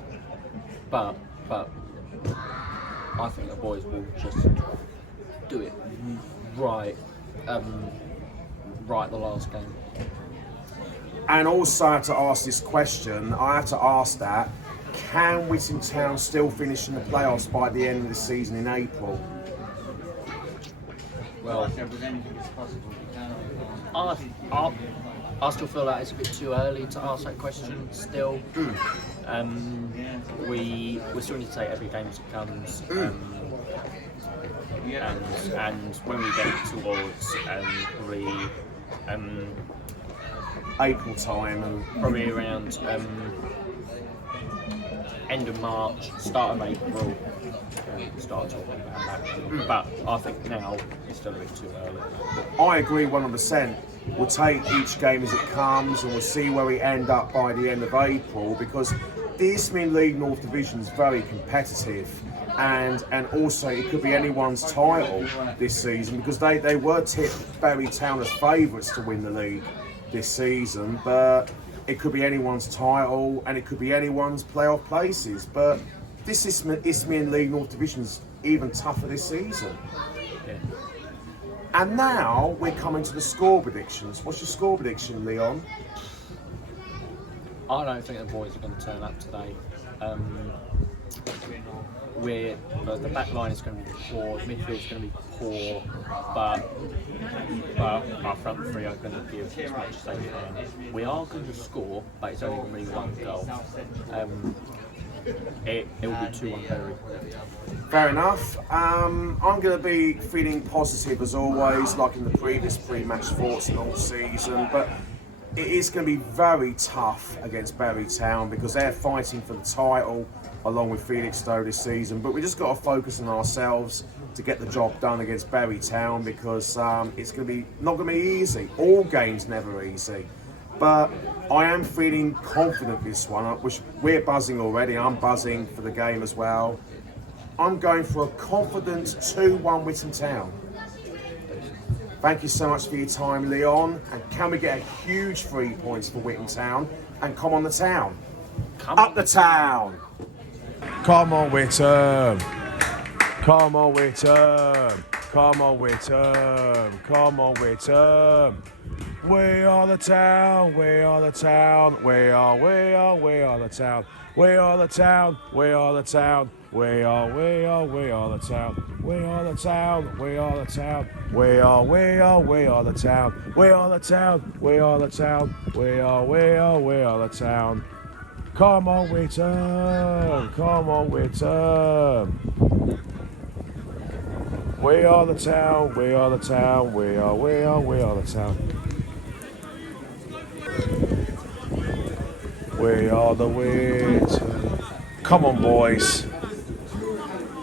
I think the boys will just do it right the last game. And also to ask this question, I have to ask that, can Witham Town still finish in the playoffs by the end of the season in April? Well, I still feel like it's a bit too early to ask that question still. We still need to take every game as it comes. And when we get towards probably April time and probably around end of March, start of April, start talking about that. But I think now it's still a bit too early. I agree 100%. We'll take each game as it comes and we'll see where we end up by the end of April, because the Isthmian League North Division is very competitive, and also it could be anyone's title this season, because they were tipped Bury Town as favourites to win the league this season, but it could be anyone's title and it could be anyone's playoff places. But this Isthmian League North Division is even tougher this season. Yeah. And now we're coming to the score predictions. What's your score prediction, Leon? I don't think the boys are going to turn up today. The back line is going to be poor, midfield is going to be poor, but our front three are going to give as much as they can. We are going to score, but it's only going to be one goal. It will be 2-1 Bury. Fair enough. I'm going to be feeling positive as always, like in the previous pre-match thoughts and all season, but it is going to be very tough against Bury Town because they're fighting for the title along with Felixstowe this season. But we just got to focus on ourselves to get the job done against Bury Town, because it's going to be not going to be easy. All games never easy. But I am feeling confident this one. We're buzzing already. I'm buzzing for the game as well. I'm going for a confident 2-1 Witham Town. Thank you so much for your time, Leon. And can we get a huge 3 points for Witham Town and come on the town? Up the town! Come on, Witham! Come on, Witham! Come on, Witham! Come on, Witham! We are the town, we are the town, we are the town. We are the town, we are the town, we are the town. We are the town, we are the town, we are the town. We are the town, we are the town, we are the town. Come on, Witham, come on, Witham. We are the town, we are the town, we are the town. We are the Witham. Come on, boys.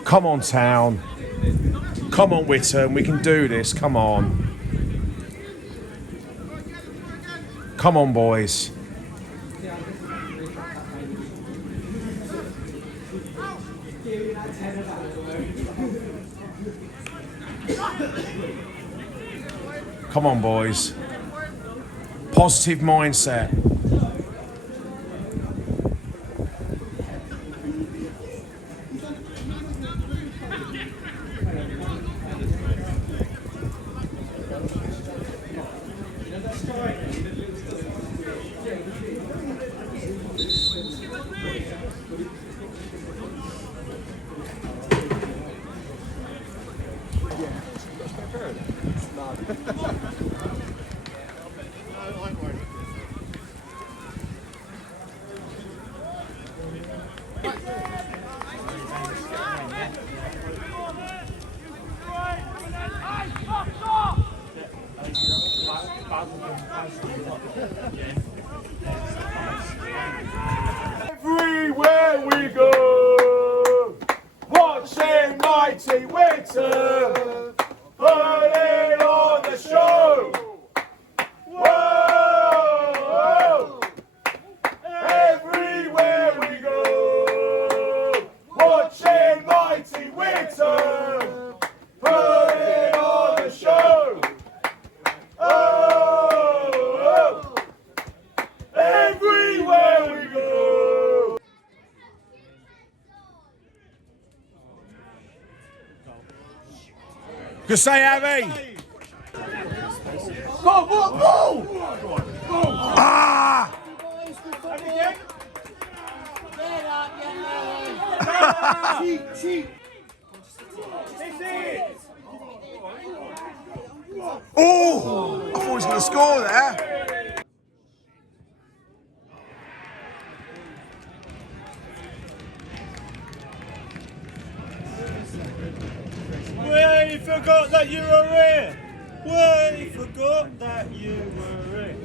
Come on, town. Come on, Witham. We can do this. Come on. Come on, boys. Come on, boys. Positive mindset. Everywhere we go, watching Mighty Witham, putting on the show. Good say, Harry. Go, go, go! Ah! Oh! I thought he was going to score there. We forgot that you were here. We forgot that you were here.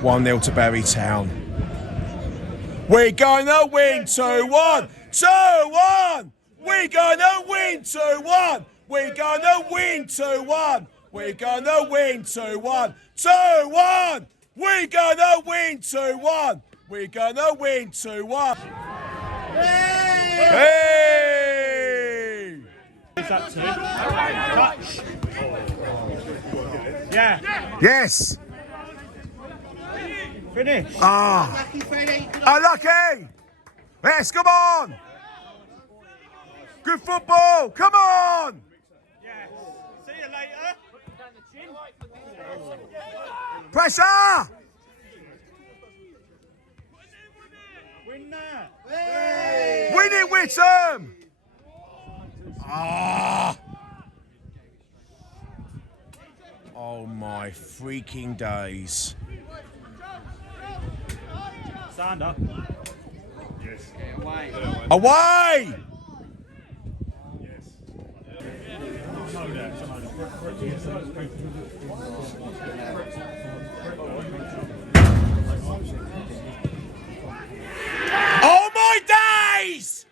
1-0 to Barry Town. We're gonna win 2-1. 2-1. We're gonna win 2-1. We're gonna win 2-1. We're gonna win 2-1. 2-1. We're gonna win 2-1. We're gonna win 2-1. Hey! Is that two? Touch. Yeah. Yes. Finish. Ah. Unlucky. Yes, come on. Good football. Come on. Yes. See you later. Pressure. Win that. Win it, Witham. Ah. Oh my freaking days. Stand up. Yes. Away. Oh my days!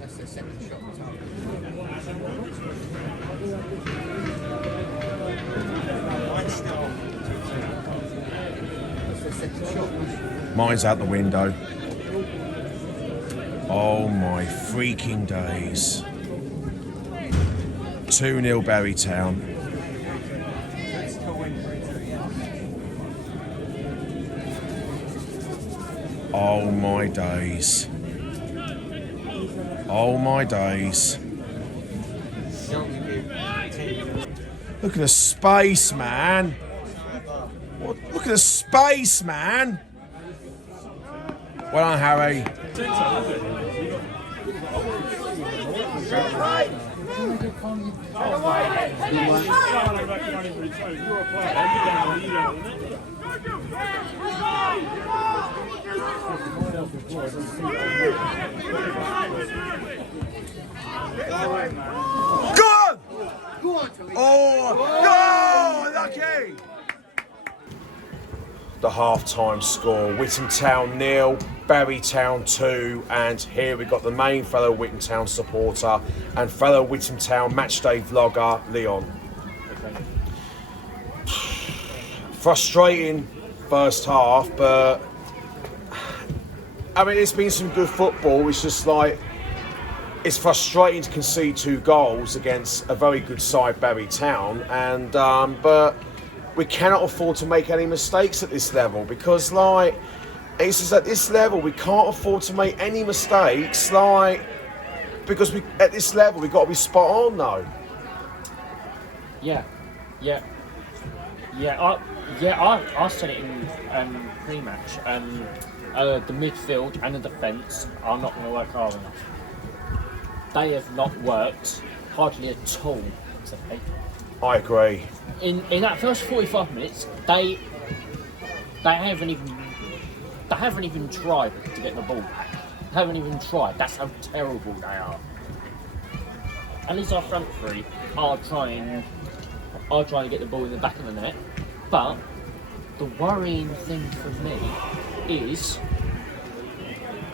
That's the second shot. Mine's out the window. Oh my freaking days. 2-0 Barry Town. Oh my days. Oh my days. Look at the space, man. What? Look at the space, man. Well done, Harry. Go on! Oh, lucky! The half-time score, Witham Town 0, Barry Town 2, and here we got the main fellow Witham Town supporter and fellow Witham Town matchday vlogger, Leon. Frustrating first half, but I mean, it's been some good football. It's just like, it's frustrating to concede 2 goals against a very good side, Barry Town, and but we cannot afford to make any mistakes at this level, because like, it's just at this level we can't afford to make any mistakes, like, because we at this level we've got to be spot on though. I said it in pre-match. The midfield and the defence are not going to work hard enough. They have not worked hardly at all today. I agree. In that first 45 minutes, they haven't even tried to get the ball. They haven't even tried. That's how terrible they are. At least our front three are trying to get the ball in the back of the net. But the worrying thing for me is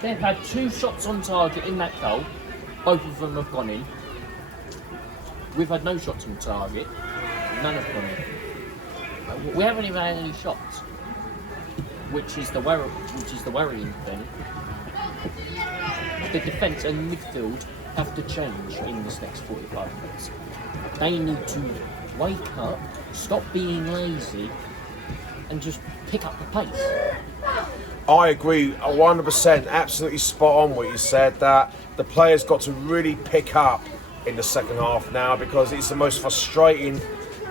they've had 2 shots on target in that goal. Both of them have gone in. We've had no shots on target. None have gone in. We haven't even had any shots, which is the worrying thing. The defence and midfield have to change in this next 45 minutes. They need to wake up, stop being lazy, and just pick up the pace. I agree 100%, absolutely spot on what you said, that the players got to really pick up in the second half now, because it's the most frustrating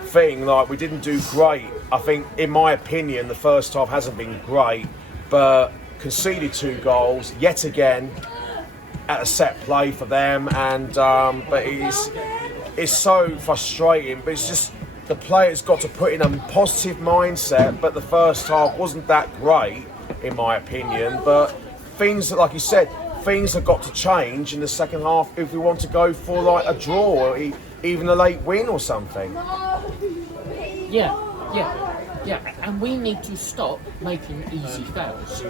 thing. Like, we didn't do great. I think, in my opinion, the first half hasn't been great, but conceded 2 goals yet again at a set play for them, and but it's so frustrating. But it's just the players got to put in a positive mindset. But the first half wasn't that great, in my opinion. But things, like you said, things have got to change in the second half if we want to go for like a draw or even a late win or something. Yeah, and we need to stop making easy fouls.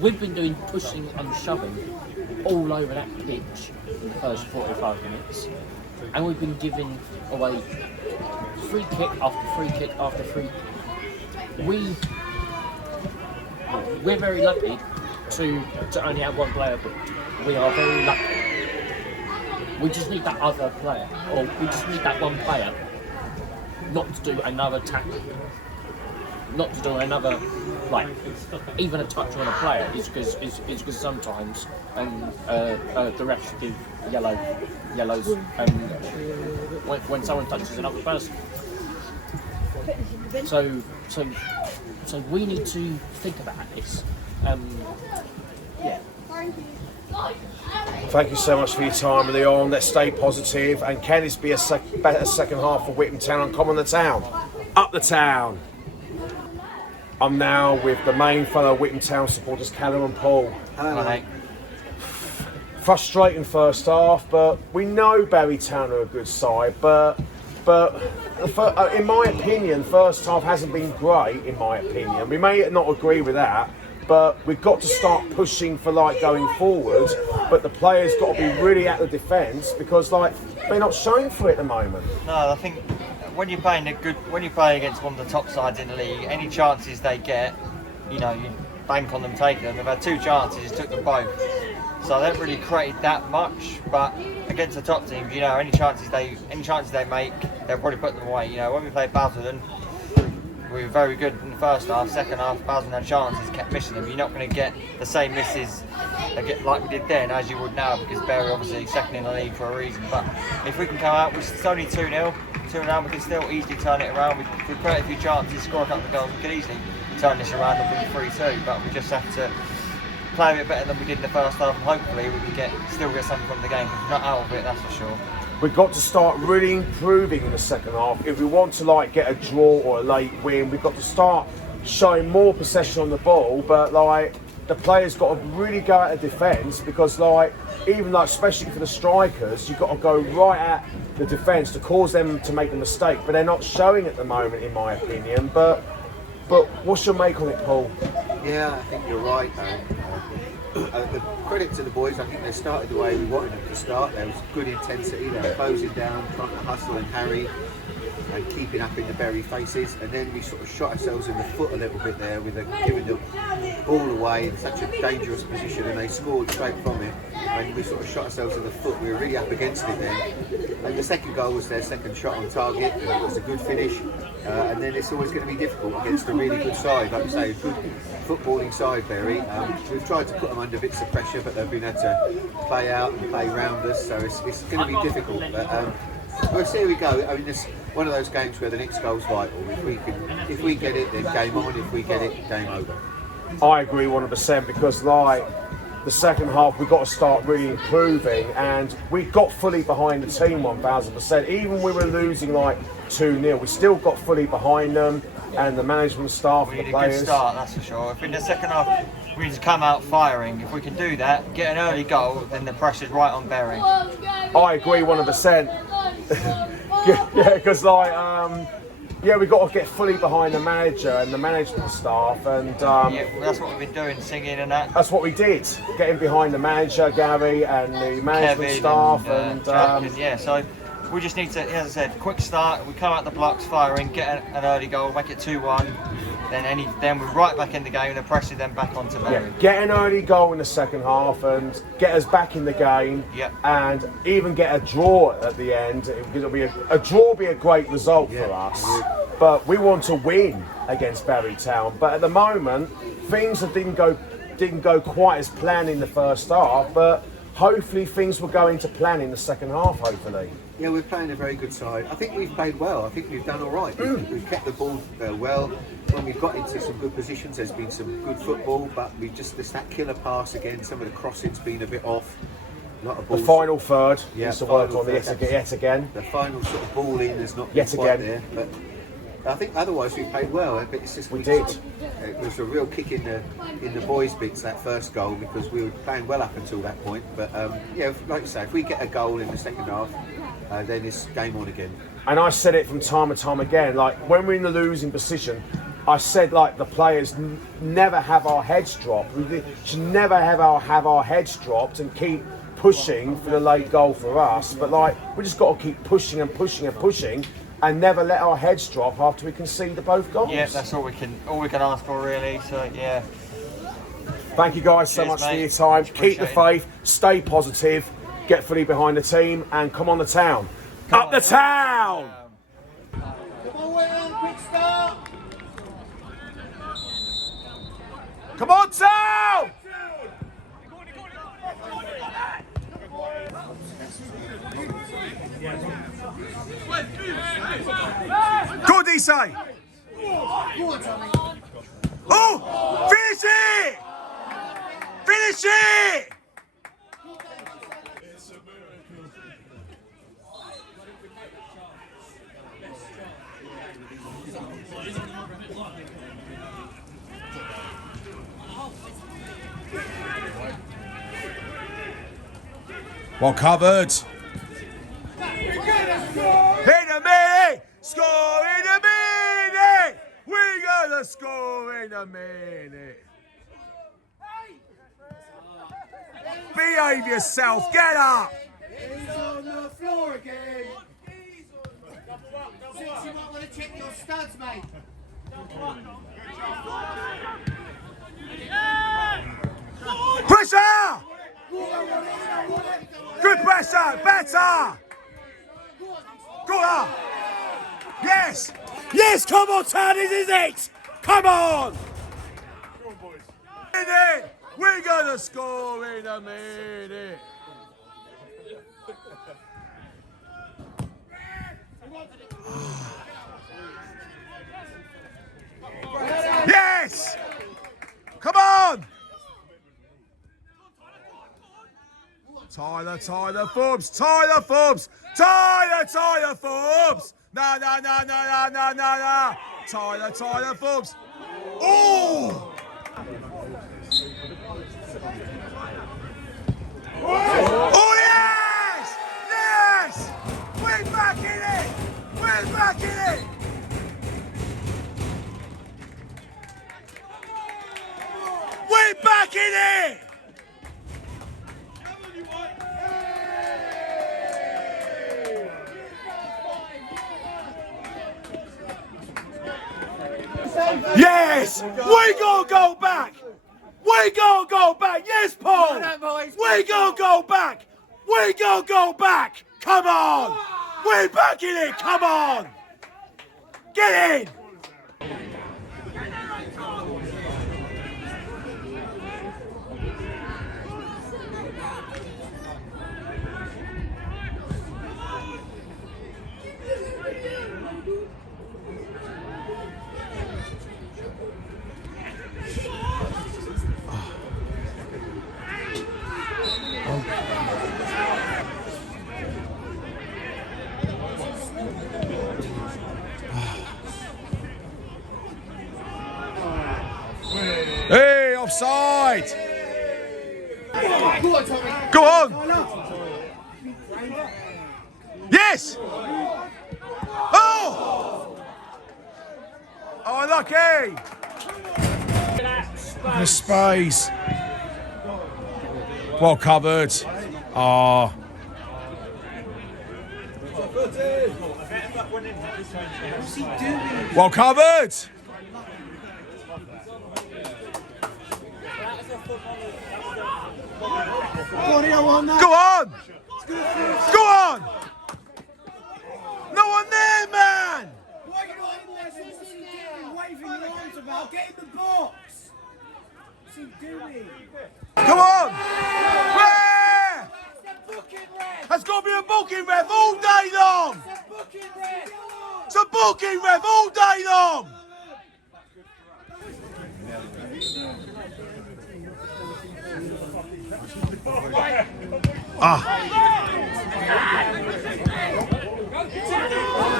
We've been doing pushing and shoving all over that pitch in the first 45 minutes, and we've been giving away free kick after free kick after free kick. We're very lucky to only have one player booked. We are very lucky. We just need that other player, or we just need that one player not to do another tackle, not to do another, like, even a touch on a player is because sometimes the refs give yellows when someone touches another person. So we need to think about this. Yeah. Thank you so much for your time, Leon. Let's stay positive, and can this be a better second half for Witham Town and Come on the Town? Up the town! I'm now with the main fellow Witham Town supporters, Callum and Paul. Hello, mate. Frustrating first half, but we know Barry Town are a good side, but in my opinion, first half hasn't been great, in my opinion. We may not agree with that, but we've got to start pushing for like going forward, but the players got to be really at the defence, because like they're not showing for it at the moment. No, I think when you're playing when you play against one of the top sides in the league, any chances they get, you bank on them taking them. They've had 2 chances, took them both. So they haven't really created that much, but against the top teams, any chances they make, they'll probably put them away. When we played Basildon, we were very good in the first half. Second half, Basildon had chances, kept missing them. You're not going to get the same misses like we did then as you would now, because Bury obviously second in the league for a reason. But if we can come out, it's only 2-0, we can still easily turn it around. We create a few chances, score a couple of goals, we can easily turn this around and win 3-2. But we just have to play a bit better than we did in the first half, and hopefully we can still get something from the game. If we're not out of it, that's for sure. We've got to start really improving in the second half. If we want to like get a draw or a late win, we've got to start showing more possession on the ball, but like the players got to really go out of defence, because like even like especially for the strikers, you've got to go right at the defence to cause them to make a mistake, but they're not showing at the moment, in my opinion. But what's your make on it, Paul? Yeah, I think you're right. The credit to the boys, I think they started the way we wanted them to start. There was good intensity, they were closing down, trying to hustle and harry and keeping up in the Bury faces, and then we sort of shot ourselves in the foot a little bit there with giving the ball away in such a dangerous position, and they scored straight from it, and we sort of shot ourselves in the foot. We were really up against it then, and the second goal was their second shot on target, and it was a good finish, and then it's always going to be difficult against a really good side, like you say, a good footballing side, Bury. We've tried to put them under bits of pressure, but they've been able to play out and play round us, so it's going to be difficult. But we'll see how we go. I mean, it's one of those games where the next goal's vital. If we get it, then game on. If we get it, game over. I agree 100%, because like the second half we've got to start really improving, and we got fully behind the team 1000%. Even when we were losing like 2-0, we still got fully behind them, and the management staff and the players. We need a good start, that's for sure. If in the second half we need to come out firing, if we can do that, get an early goal, then the pressure's right on Bury. I agree 100%. Yeah, because like we've got to get fully behind the manager and the management staff, and that's what we've been doing, singing and that. That's what we did, getting behind the manager, Gary, and the management Kevin staff, and so we just need to, as I said, quick start. We come out the blocks firing, get an early goal, make it 2-1, then we're right back in the game. The pressure then back onto Mary. Yeah, get an early goal in the second half and get us back in the game, and even get a draw at the end. It'll be a draw will be a great result for us, but we want to win against Barry Town. But at the moment, things didn't go quite as planned in the first half, but hopefully things will go into plan in the second half, hopefully. Yeah, we're playing a very good side. I think we've played well. I think we've done all right. We've kept the ball well. When we've got into some good positions, there's been some good football, but we've just that killer pass again. Some of the crossing's been a bit off. The final third needs to work on yet again. The final sort of ball in has not been quite there. But I think otherwise we played well. But it's just we did. It was a real kick in the boys' bits, that first goal, because we were playing well up until that point. But yeah, like you say, if we get a goal in the second half, then it's game on again. And I said it from time and time again, like when we're in the losing position, I said like the players never have our heads dropped. We should never have our heads dropped and keep pushing for the late goal for us. But like we just got to keep pushing and pushing and pushing, and never let our heads drop after we concede the both goals. Yeah, that's all we can ask for really. So yeah. Thank you guys so much for your time. Keep the faith, stay positive, get fully behind the team, and come on the town. Up the town! Come on, Witham, quick start! Come on, town! Good, Isai! Oh! Finish it! Finish it! Well covered. In a minute! Score in a minute! We gonna score in a minute! Behave yourself, get up! He's on the floor again! You might want to check your studs, mate. Pressure! Good pressure, better! Go on! Yes! Yes, come on, Town, this is it! Come on! In it! We're gonna score in a minute! Yes! Come on! Tyler Forbes! Tyler Forbes! Tyler Forbes! No! Tyler Forbes! Oh! Oh yes! Yes! We're back in it! We're back in it! We're back in it! Yes! We gonna go back! We gonna go back! Yes, Paul! We gonna go back! We gonna go back! Come on! We're back in it! Come on! Get in! Hey, offside! Go on! Yes! Oh! Oh, lucky! The space. Well covered. Ah. Well covered. Go on! Go on! No one there, man! Why are you not in there? What's he doing? Waving your arms about. Get in the box. What's he doing? Come on! Where? There's got to be a booking ref all day long! It's a booking ref all day long!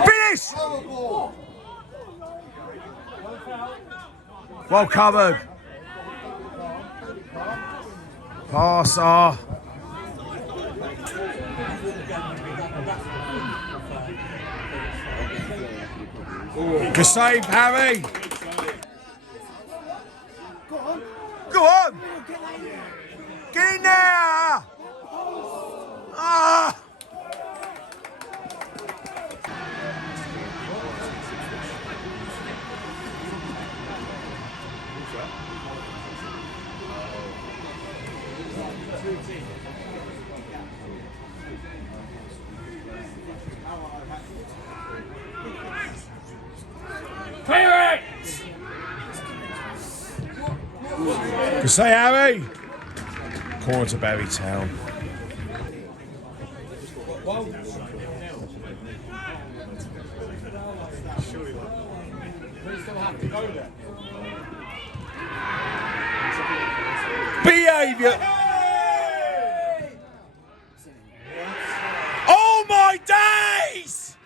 Finish! Well covered. Passer. Good save, Harry. Go on. Get in there. Ah. Clear it! Good say, Harry. Corner to Barry Town. Behaviour. Oh my days!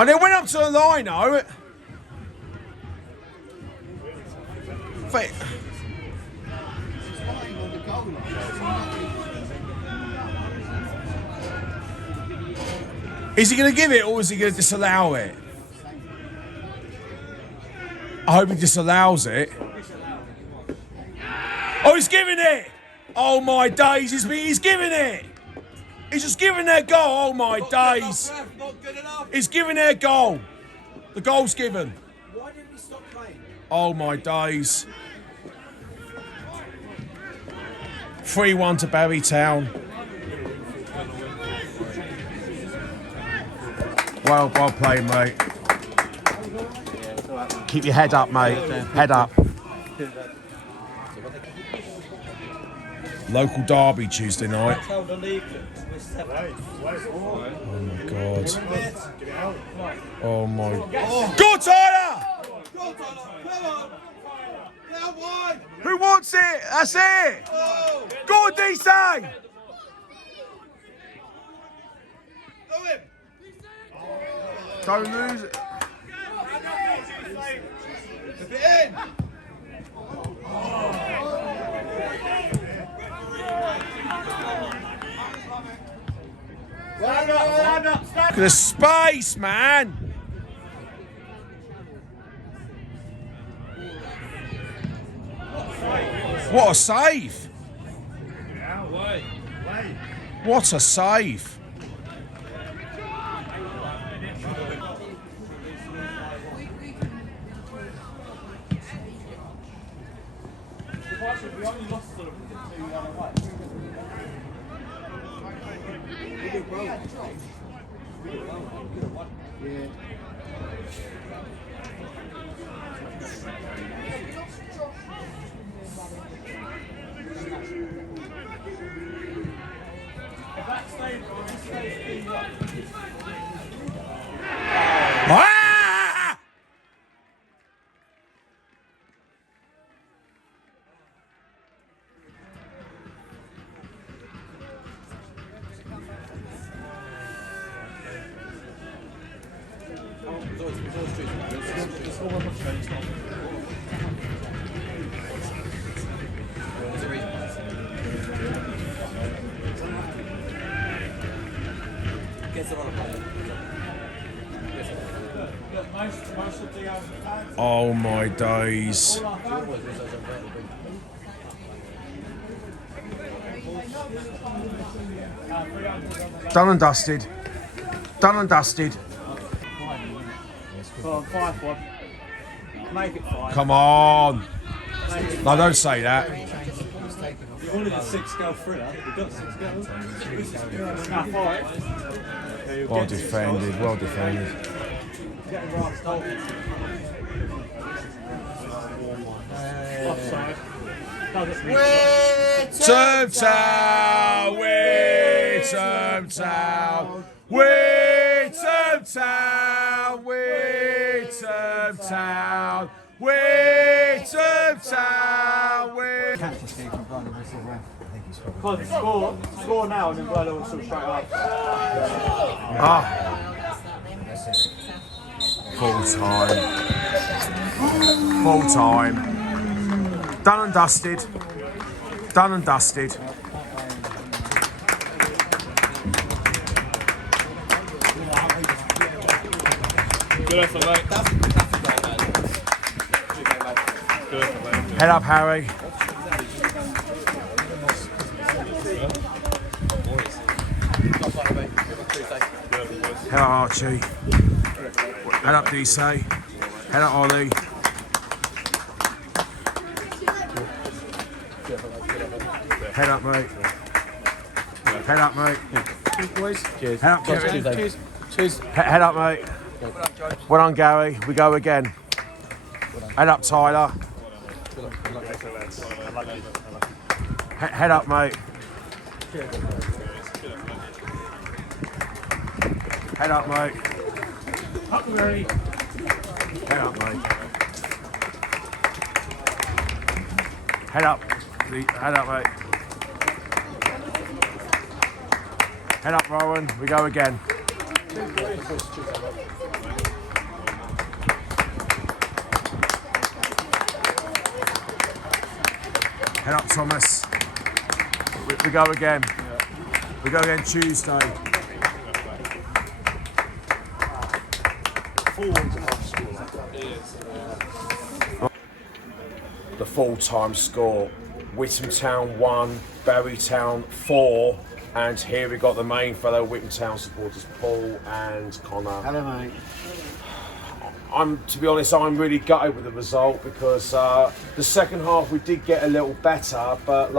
And it went up to the line, though. Is he going to give it or is he going to disallow it? I hope he disallows it. Oh, he's giving it! Oh my days, he's giving it! He's just giving their goal. Oh my days! He's giving their goal. The goal's given. Why didn't we stop playing? Oh my days. 3-1 to Barry Town. Well played, mate. Keep your head up, mate. Head up. Local derby Tuesday night. Oh my God. Oh my. Go Tyler! Who wants it? That's it. Go on, DC. Don't lose it. Look at the space, man. What a save. What a save. Ah! Oh my days. Done and dusted. Done and dusted. Come on, 5-1. Make it 5. Come on. No, don't say that. You wanted a 6-goal thriller. We got 6 goals. Now 5. Well defended, well defended. Offside. Witham Town, Witham Town, Witham Town, Witham Town, Witham Town, Can't score now and then Brother will sort straight up. Full time. Full time. Done and dusted. Done and dusted. Good effort, mate. Head up, Harry. Head up, Archie. Head up, DC. Head up, Ollie. Head up, mate. Head up, mate. Cheers, boys. Cheers. Head up, Kevin. Cheers. Cheers. Head up, mate. Well done, Gary. We go again. Head up, Tyler. Head up, mate. Head up, mate. Head up, mate. Head up. Head up, mate. Head up, Rowan. We go again. Head up, Thomas. We go again. We go again Tuesday. The full-time score: Witham Town 1, Barry Town 4, and here we got the main fellow Witham Town supporters, Paul and Connor. Hello, mate. To be honest, I'm really gutted with the result because the second half we did get a little better, but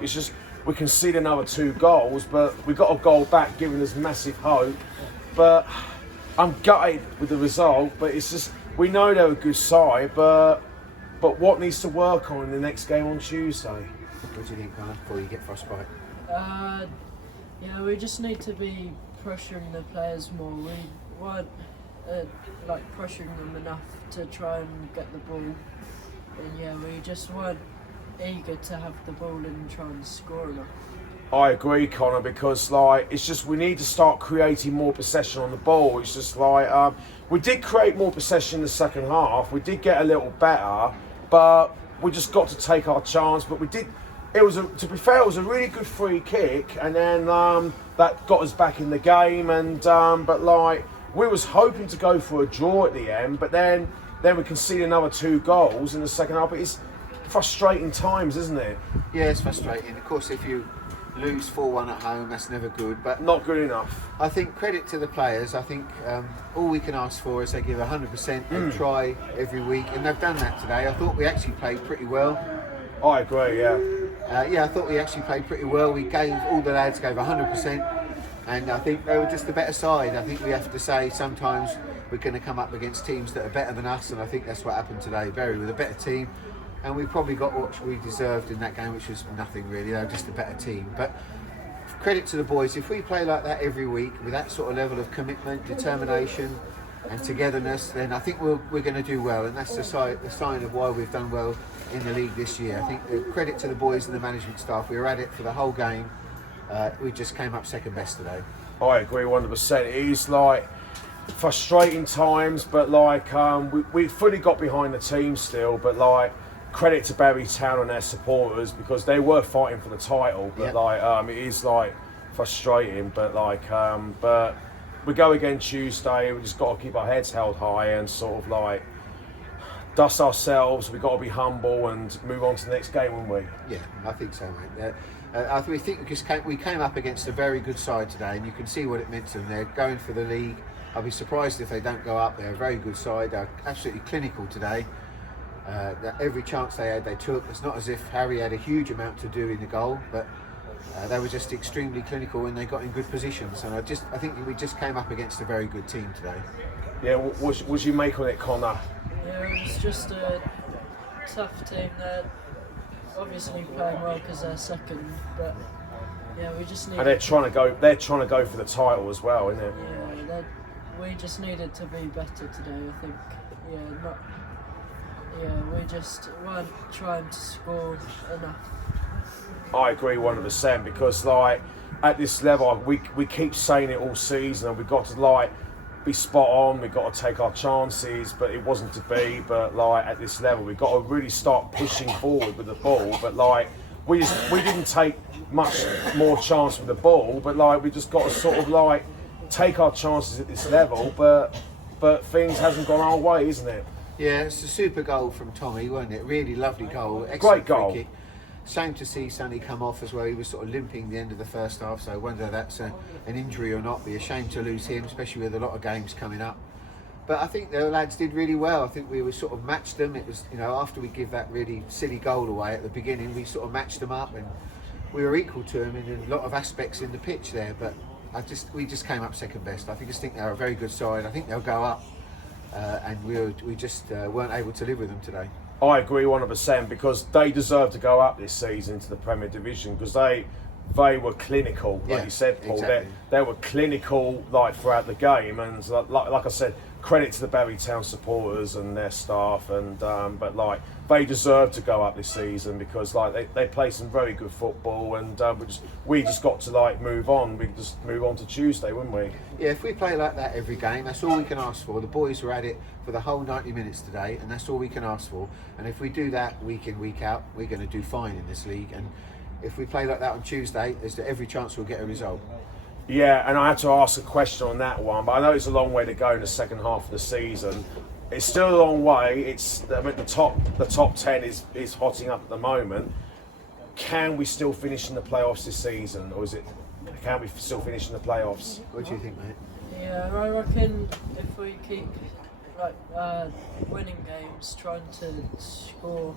it's just we conceded another 2 goals, but we got a goal back, giving us massive hope. But I'm gutted with the result. But it's just we know they're a good side, but what needs to work on in the next game on Tuesday? What do you think, Connor, before you get frostbite? Yeah, we just need to be pressuring the players more. We weren't pressuring them enough to try and get the ball. And yeah, we just weren't eager to have the ball and try and score enough. I agree, Connor, because it's just we need to start creating more possession on the ball. It's just we did create more possession in the second half. We did get a little better, but we just got to take our chance. But we did. To be fair, it was a really good free kick, and then that got us back in the game. And we was hoping to go for a draw at the end, but then we conceded another 2 goals in the second half. But it's frustrating times, isn't it? Yeah, it's frustrating. Of course, if you lose 4-1 at home, that's never good. But not good enough. I think credit to the players. I think all we can ask for is they give 100% and try every week, and they've done that today. I thought we actually played pretty well. I agree, yeah. I thought we actually played pretty well. All the lads gave 100%. And I think they were just the better side. I think we have to say sometimes we're going to come up against teams that are better than us, and I think that's what happened today. Bury were the better team, and we probably got what we deserved in that game, which was nothing really. They were just a better team. But credit to the boys. If we play like that every week with that sort of level of commitment, determination and togetherness, then I think we're going to do well, and that's the sign of why we've done well in the league this year. I think credit to the boys and the management staff. We were at it for the whole game. We just came up second best today. I agree 100%. It is frustrating times, but we fully got behind the team still. But credit to Barry Town and their supporters because they were fighting for the title. But it is frustrating. But but we go again Tuesday. We just got to keep our heads held high and sort of dust ourselves. We've got to be humble and move on to the next game, won't we? Yeah, I think so, mate. We think we came up against a very good side today, and you can see what it meant to them. They're going for the league. I'll be surprised if they don't go up. They're a very good side. They're absolutely clinical today. Every chance they had, they took. It's not as if Harry had a huge amount to do in the goal, but they were just extremely clinical and they got in good positions. And I think we just came up against a very good team today. Yeah, what you make on it, Connor? Yeah, it was just a tough team. They're obviously playing well because they're second, but yeah, we just need. And they're trying to go. They're trying to go for the title as well, isn't it? Yeah, we just needed to be better today. I think. We just weren't trying to score enough. I agree 100% because like at this level, we keep saying it all season, and we've got to be spot on. We've got to take our chances, but it wasn't to be. But like at this level, we've got to really start pushing forward with the ball. But like we didn't take much more chance with the ball. But like we just got to sort of take our chances at this level. But things hasn't gone our way, isn't it? Yeah, it's a super goal from Tommy, wasn't it? Really lovely goal. Excellent Great goal. Free kick. Shame to see Sonny come off as well. He was sort of limping the end of the first half, so whether that's an injury or not, be a shame to lose him, especially with a lot of games coming up. But I think the lads did really well. I think we were sort of matched them. It was, after we give that really silly goal away at the beginning, we sort of matched them up and we were equal to them in a lot of aspects in the pitch there. But we just came up second best. I just think they're a very good side. I think they'll go up. And we just weren't able to live with them today. I agree 100% because they deserve to go up this season to the Premier Division because they were clinical, like you said, Paul. Exactly. They were clinical throughout the game, and like I said, credit to the Barry Town supporters and their staff, and but they deserve to go up this season because they play some very good football, and we just got to move on. We just move on to Tuesday, wouldn't we? Yeah, if we play like that every game, that's all we can ask for. The boys were at it for the whole 90 minutes today, and that's all we can ask for. And if we do that week in, week out, we're going to do fine in this league. And if we play like that on Tuesday, there's every chance we'll get a result. Yeah, and I had to ask a question on that one, but I know it's a long way to go in the second half of the season. It's still a long way. The top 10 is hotting up at the moment. Can we still finish in the playoffs this season, or can we still finish in the playoffs? What do you think, mate? Yeah, I reckon if we keep winning games, trying to score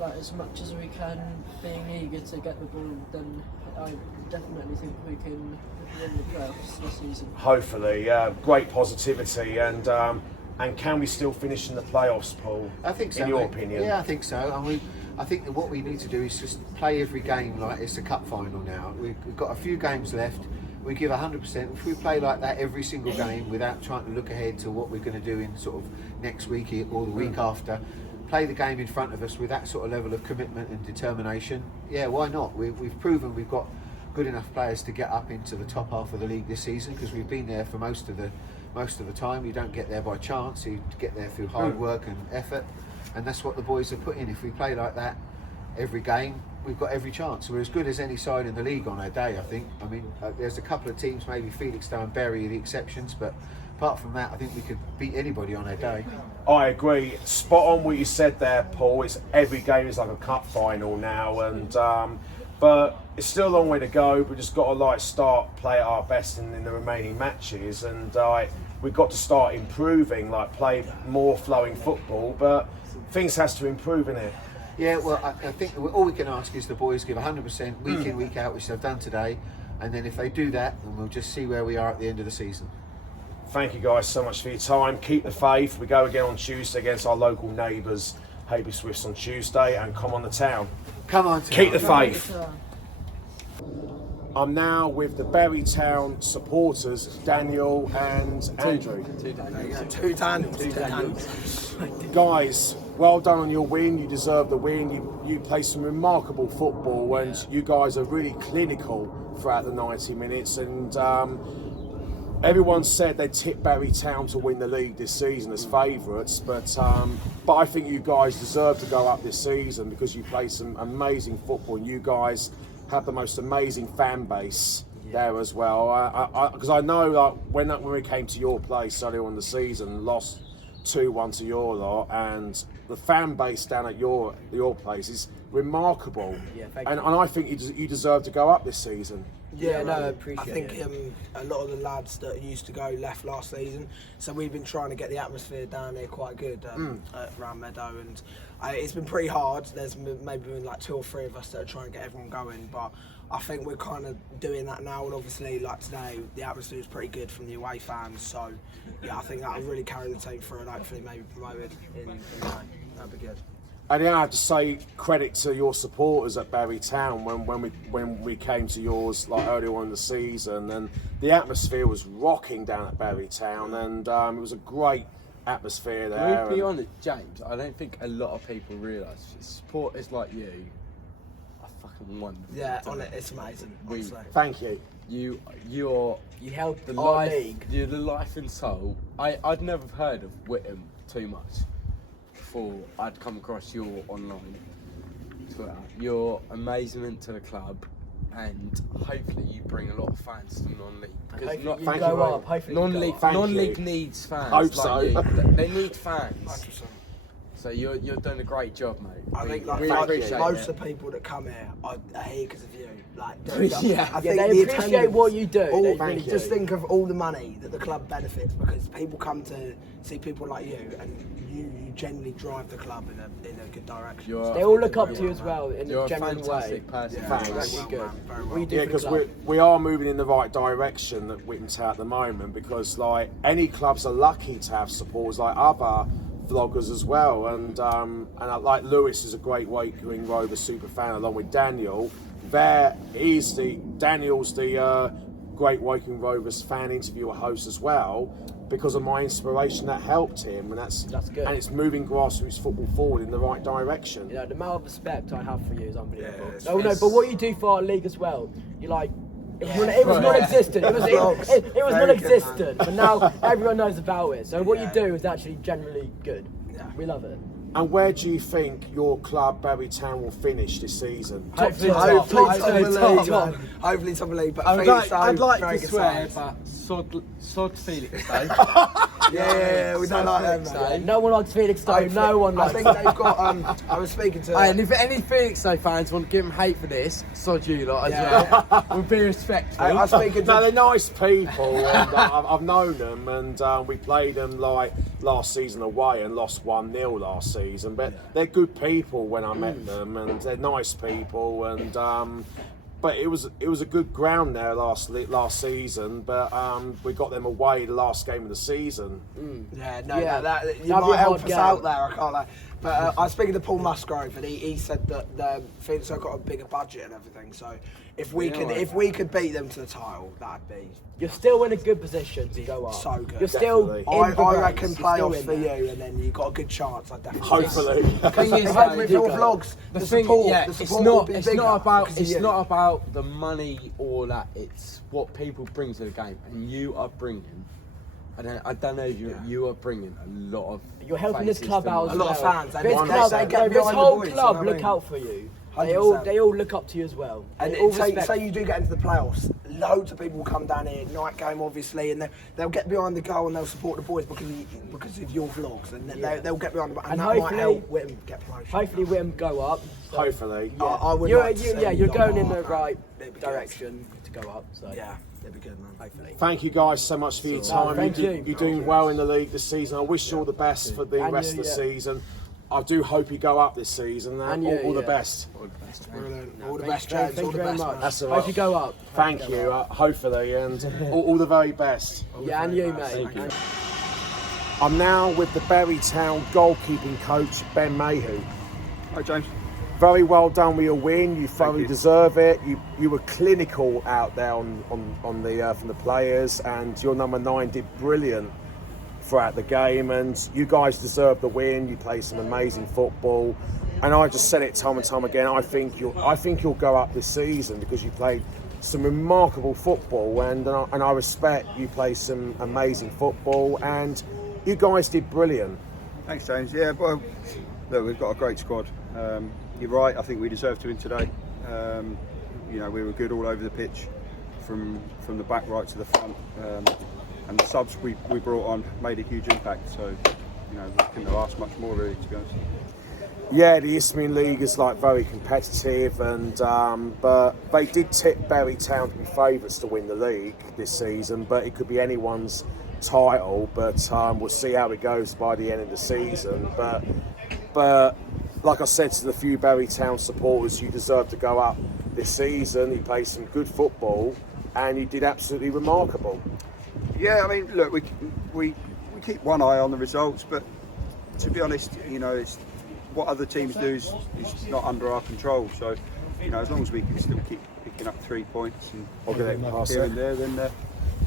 as much as we can, being eager to get the ball, then I definitely think we can win the playoffs this season. Hopefully, great positivity, and can we still finish in the playoffs, Paul? I think so. In your opinion? Yeah, I think so. And I think that what we need to do is just play every game like it's a cup final now. We've got a few games left. We give 100%. If we play like that every single game without trying to look ahead to what we're going to do in sort of next week or the week after, play the game in front of us with that sort of level of commitment and determination, yeah, why not? We've proven we've got good enough players to get up into the top half of the league this season because we've been there for most of the time. You don't get there by chance. You get there through hard work and effort, and that's what the boys have put in. If we play like that every game, we've got every chance. We're as good as any side in the league on our day, I think. I mean, there's a couple of teams, maybe Felixstowe and Bury are the exceptions, but apart from that, I think we could beat anybody on our day. I agree. Spot on what you said there, Paul. It's every game is like a cup final now, and but it's still a long way to go. We just got to start play at our best in the remaining matches, and we've got to start improving, play more flowing football. But things has to improve in it. Yeah, well, I think all we can ask is the boys give 100% week in, week out, which they've done today, and then if they do that, then we'll just see where we are at the end of the season. Thank you guys so much for your time. Keep the faith. We go again on Tuesday against our local neighbours, Haby Swifts on Tuesday, and come on the town. Come on, town. Keep the faith. I'm now with the Bury Town supporters, Daniel and Andrew. Two Daniels. Guys, well done on your win. You deserve the win. You play some remarkable football, and you guys are really clinical throughout the 90 minutes. And everyone said they tipped Bury Town to win the league this season as favourites, but I think you guys deserve to go up this season because you play some amazing football, and you guys have the most amazing fan base there as well. Because I know when we came to your place earlier on the season, lost 2-1 to your lot, and the fan base down at your place is remarkable. Yeah, thank and you. And I think you deserve to go up this season. Yeah, no, I think a lot of the lads that used to go left last season, so we've been trying to get the atmosphere down here quite good at Round Meadow, and it's been pretty hard. There's maybe been like 2 or 3 of us that are trying to get everyone going, but I think we're kind of doing that now, and obviously like today the atmosphere is pretty good from the away fans, so yeah, I think that'll really carry the team through and hopefully maybe promoted in May. That'd be good. And yeah, I have to say credit to your supporters at Barry Town when we came to yours like earlier on in the season, and the atmosphere was rocking down at Barry Town, and it was a great atmosphere there. Can we be honest, James? I don't think a lot of people realise supporters like you are fucking wonderful. Yeah, it's amazing. Honestly. Thank you. You helped the our life. league. You're the life and soul. I'd never heard of Witham too much before I'd come across your online Twitter. Your amazement to the club, and hopefully you bring a lot of fans to non-league. Because non-league needs fans. Hope so. You. They need fans. 100%. So you're doing a great job, mate. I think like really appreciate most it. of the people that come here are here because of you. Like, Yeah. I think they the appreciate attendance, what you do. all- They really do. just think of all the money that the club benefits because people come to see people like you, and you generally drive the club in a good direction. They all look up to you as well in You're a a genuine fantastic way. person. Yeah, Thanks. very well, man, very well. We do Yeah, for the because club. we are moving in the right direction at Witham Town at the moment, because like any clubs are lucky to have supporters like other vloggers as well, and like Lewis is a great Wakeling Rover super fan along with Daniel. Daniel's the great Wakeling Rovers fan interviewer host as well, because of my inspiration that helped him, and that's good. And it's moving grassroots football forward in the right direction. You know, the amount of respect I have for you is unbelievable. Yeah, No, but what you do for our league as well, you like. It was non-existent. It was non-existent, but now everyone knows about it. So what you do is actually generally good. Yeah. We love it. And where do you think your club, Barry Town, will finish this season? Hopefully top of the league, but I'd like very to good swear, sides. but sod Felix Day. Yeah, we don't like them, mate. No one likes Felix Stone. No one likes. I think they've got. I was speaking to. And if any Felix Day fans want to give him hate for this, sod you lot as well. We'll be respectful. I was speaking to. No, they're nice people, and I've known them, and we played them like last season away and lost 1-0 last season. But they're good people when I met them, and they're nice people, and but it was a good ground there last season. But we got them away the last game of the season. Yeah, no, Yeah. that you That'd be might a help hard us game. out there. I can't lie. But I was speaking to Paul Musgrove, and he said that the Phoenix have got a bigger budget and everything. So if we could beat them to the title, that'd be. You're still in a good position to go up. So good. You're still. Definitely. In the I race. reckon You're still playoffs in for there. you, and then you got a good chance. I definitely. Hopefully. Thing is, With your vlogs, the the thing, support, yeah, the it's support not. will be It's bigger not about. because of It's you. not about the money or that. It's what people bring to the game, and you are bringing. I don't know if you are bringing a lot of. You're helping this faces club to out my- as A lot of well. fans, they This want club, they get this behind the whole boys, you club know what I look mean? out for you. 100%. They all look up to you as well. And They all say respect you do get into the playoffs, loads of people will come down here, night game obviously, and they'll get behind the goal and they'll support the boys because of your vlogs, and they'll get behind the and that might help Witham get promotion. Hopefully Witham go up. So Hopefully. yeah. I would You're, like to see you're them going go in the up, right they'd be good. direction to go up. So Yeah, they'd be good, man. Hopefully. Thank you guys so much for your time. thank you. You're doing well in the league this season. I wish you all the best for the And rest you, of the yeah. season. I do hope you go up this season. And all the yeah. best. Brilliant. All the Thank best, you James. very All the best, much. man. That's all Hope right. you go up. Thank you. Hopefully, and all the very best. Yeah, and you, mate. Thank you. I'm now with the Barry Town goalkeeping coach, Ben Mayhew. Hi, James. Very well done with your win. You thoroughly you. deserve it. You were clinical out there on the from the players, and your number 9 did brilliant throughout the game. And you guys deserve the win. You played some amazing football, and I just said it time and time again. I think you'll go up this season because you played some remarkable football, and I respect you played some amazing football, and you guys did brilliant. Thanks, James. Yeah, well, look, we've got a great squad. You're right. I think we deserve to win today. We were good all over the pitch, from the back right to the front, and the subs we brought on made a huge impact. So, we couldn't have asked much more, really, to be honest. Yeah, the Isthmian League is like very competitive, and but they did tip Bury Town to be favourites to win the league this season. But it could be anyone's title. But we'll see how it goes by the end of the season. But like I said to the few Bury Town supporters, you deserve to go up this season. You played some good football, and you did absolutely remarkable. Yeah, I mean, look, we keep one eye on the results, but to be honest, it's what other teams do is not under our control. So, as long as we can still keep picking up 3 points and here and there, then.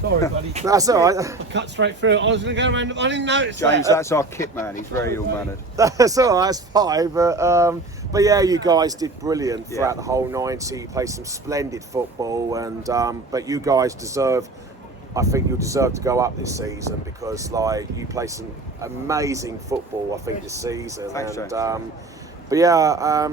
Sorry, buddy. That's all right. I cut straight through it. I was going to go around. I didn't notice James, that. that's our kit man. He's very ill-mannered. That's all right. That's fine. But yeah, you guys did brilliant throughout the whole 90. You played some splendid football, and but you guys deserve. I think you deserve to go up this season because, you play some amazing football. I think this season. Thanks, and but yeah,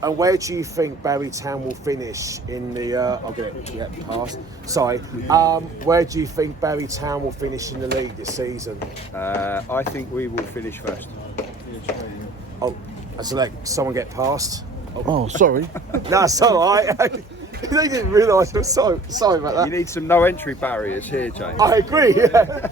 and where do you think Bury Town will finish in the? I'll get it past. Sorry. Where do you think Bury Town will finish in the league this season? I think we will finish first. Oh, so let someone get past. Oh, sorry. No, it's all right. They didn't realise. I'm sorry about that. You need some no-entry barriers here, James. I agree. Yeah.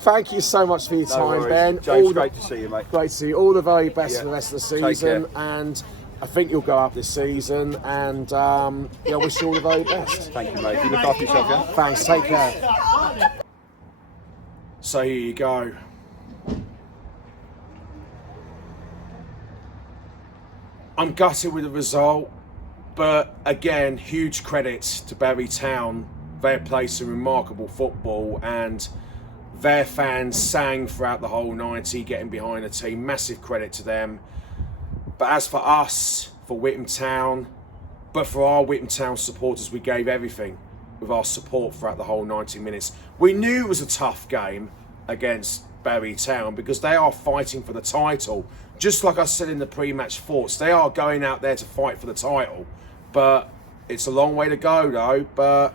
Thank you so much for your time, worries. Ben. James, great to see you, mate. Great to see you. All the very best for the rest of the Take season, care. and I think you'll go up this season. And I wish you all the very best. Thank you, mate. You look after yourself, yeah? Thanks. Take care. So here you go. I'm gutted with the result, but again, huge credit to Bury Town. They played some remarkable football, and their fans sang throughout the whole 90, getting behind the team. Massive credit to them. But as for us, for Witham Town, but for our Witham Town supporters, we gave everything with our support throughout the whole 90 minutes. We knew it was a tough game against Bury Town because they are fighting for the title. Just like I said in the pre-match thoughts, they are going out there to fight for the title. But it's a long way to go, though. But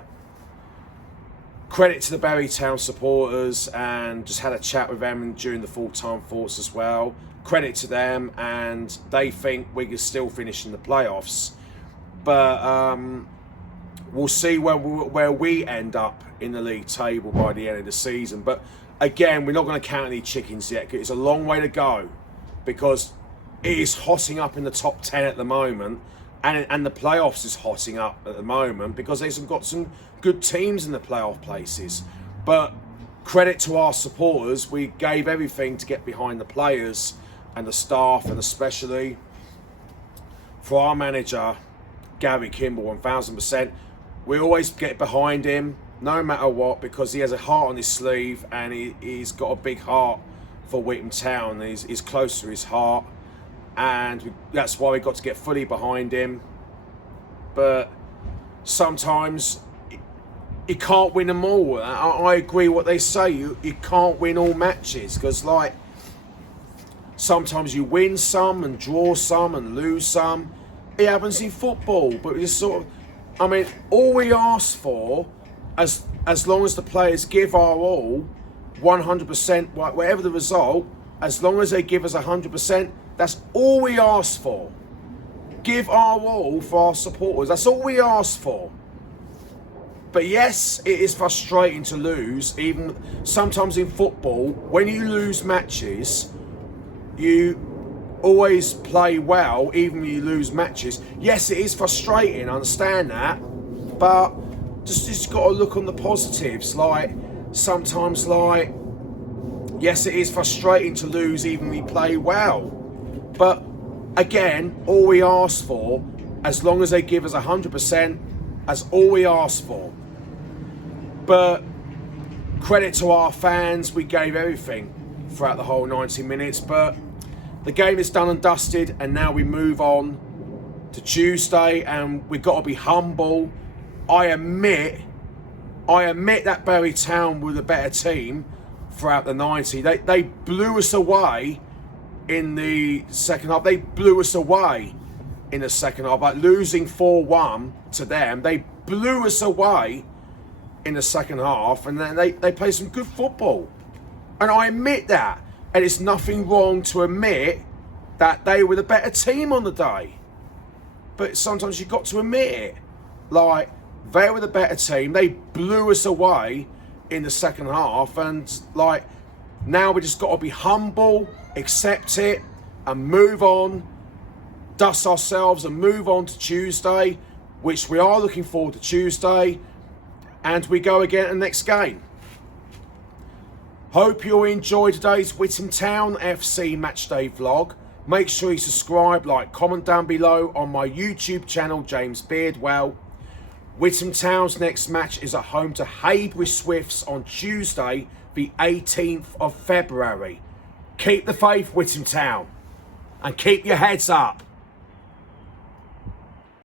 credit to the Bury Town supporters, and just had a chat with them during the full-time thoughts as well. Credit to them, and they think we can still finish in the playoffs. But we'll see where we end up in the league table by the end of the season. But again, we're not going to count any chickens yet. It's a long way to go because it is hotting up in the top 10 at the moment. And the playoffs is hotting up at the moment because they've got some good teams in the playoff places. But credit to our supporters, we gave everything to get behind the players and the staff, and especially for our manager, Gary Kimball, 1000%. We always get behind him, no matter what, because he has a heart on his sleeve, and he's got a big heart for Witham Town. He's close to his heart. And that's why we got to get fully behind him. But sometimes you can't win them all. I agree what they say. You can't win all matches because, sometimes you win some and draw some and lose some. It happens in football. But it's all we ask for, as long as the players give our all, 100%, whatever the result, as long as they give us 100%, that's all we ask for. Give our all for our supporters. That's all we ask for. But yes, it is frustrating to lose. Even sometimes in football, when you lose matches, you always play well, even when you lose matches. Yes, it is frustrating. I understand that. But just got to look on the positives. Sometimes, yes, it is frustrating to lose even when we play well. But again, all we ask for, as long as they give us 100%, that's all we ask for. But credit to our fans, we gave everything throughout the whole 90 minutes. But the game is done and dusted, and now we move on to Tuesday, and we've got to be humble. I admit that Bury Town were the better team throughout the 90. They blew us away in the second half. They blew us away in the second half. Losing 4-1 to them, they blew us away in the second half, and then they played some good football. And I admit that. And it's nothing wrong to admit that they were the better team on the day. But sometimes you've got to admit it. Like, they were the better team. They blew us away in the second half. And, like, now we just got to be humble, accept it, and move on, dust ourselves and move on to Tuesday, which we are looking forward to Tuesday. And we go again at the next game. Hope you enjoyed today's Witham Town FC matchday vlog. Make sure you subscribe, like, comment down below on my YouTube channel, James Beardwell. Witham Town's next match is at home to Haybridge Swifts on Tuesday, the 18th of February. Keep the faith, Witham Town, and keep your heads up.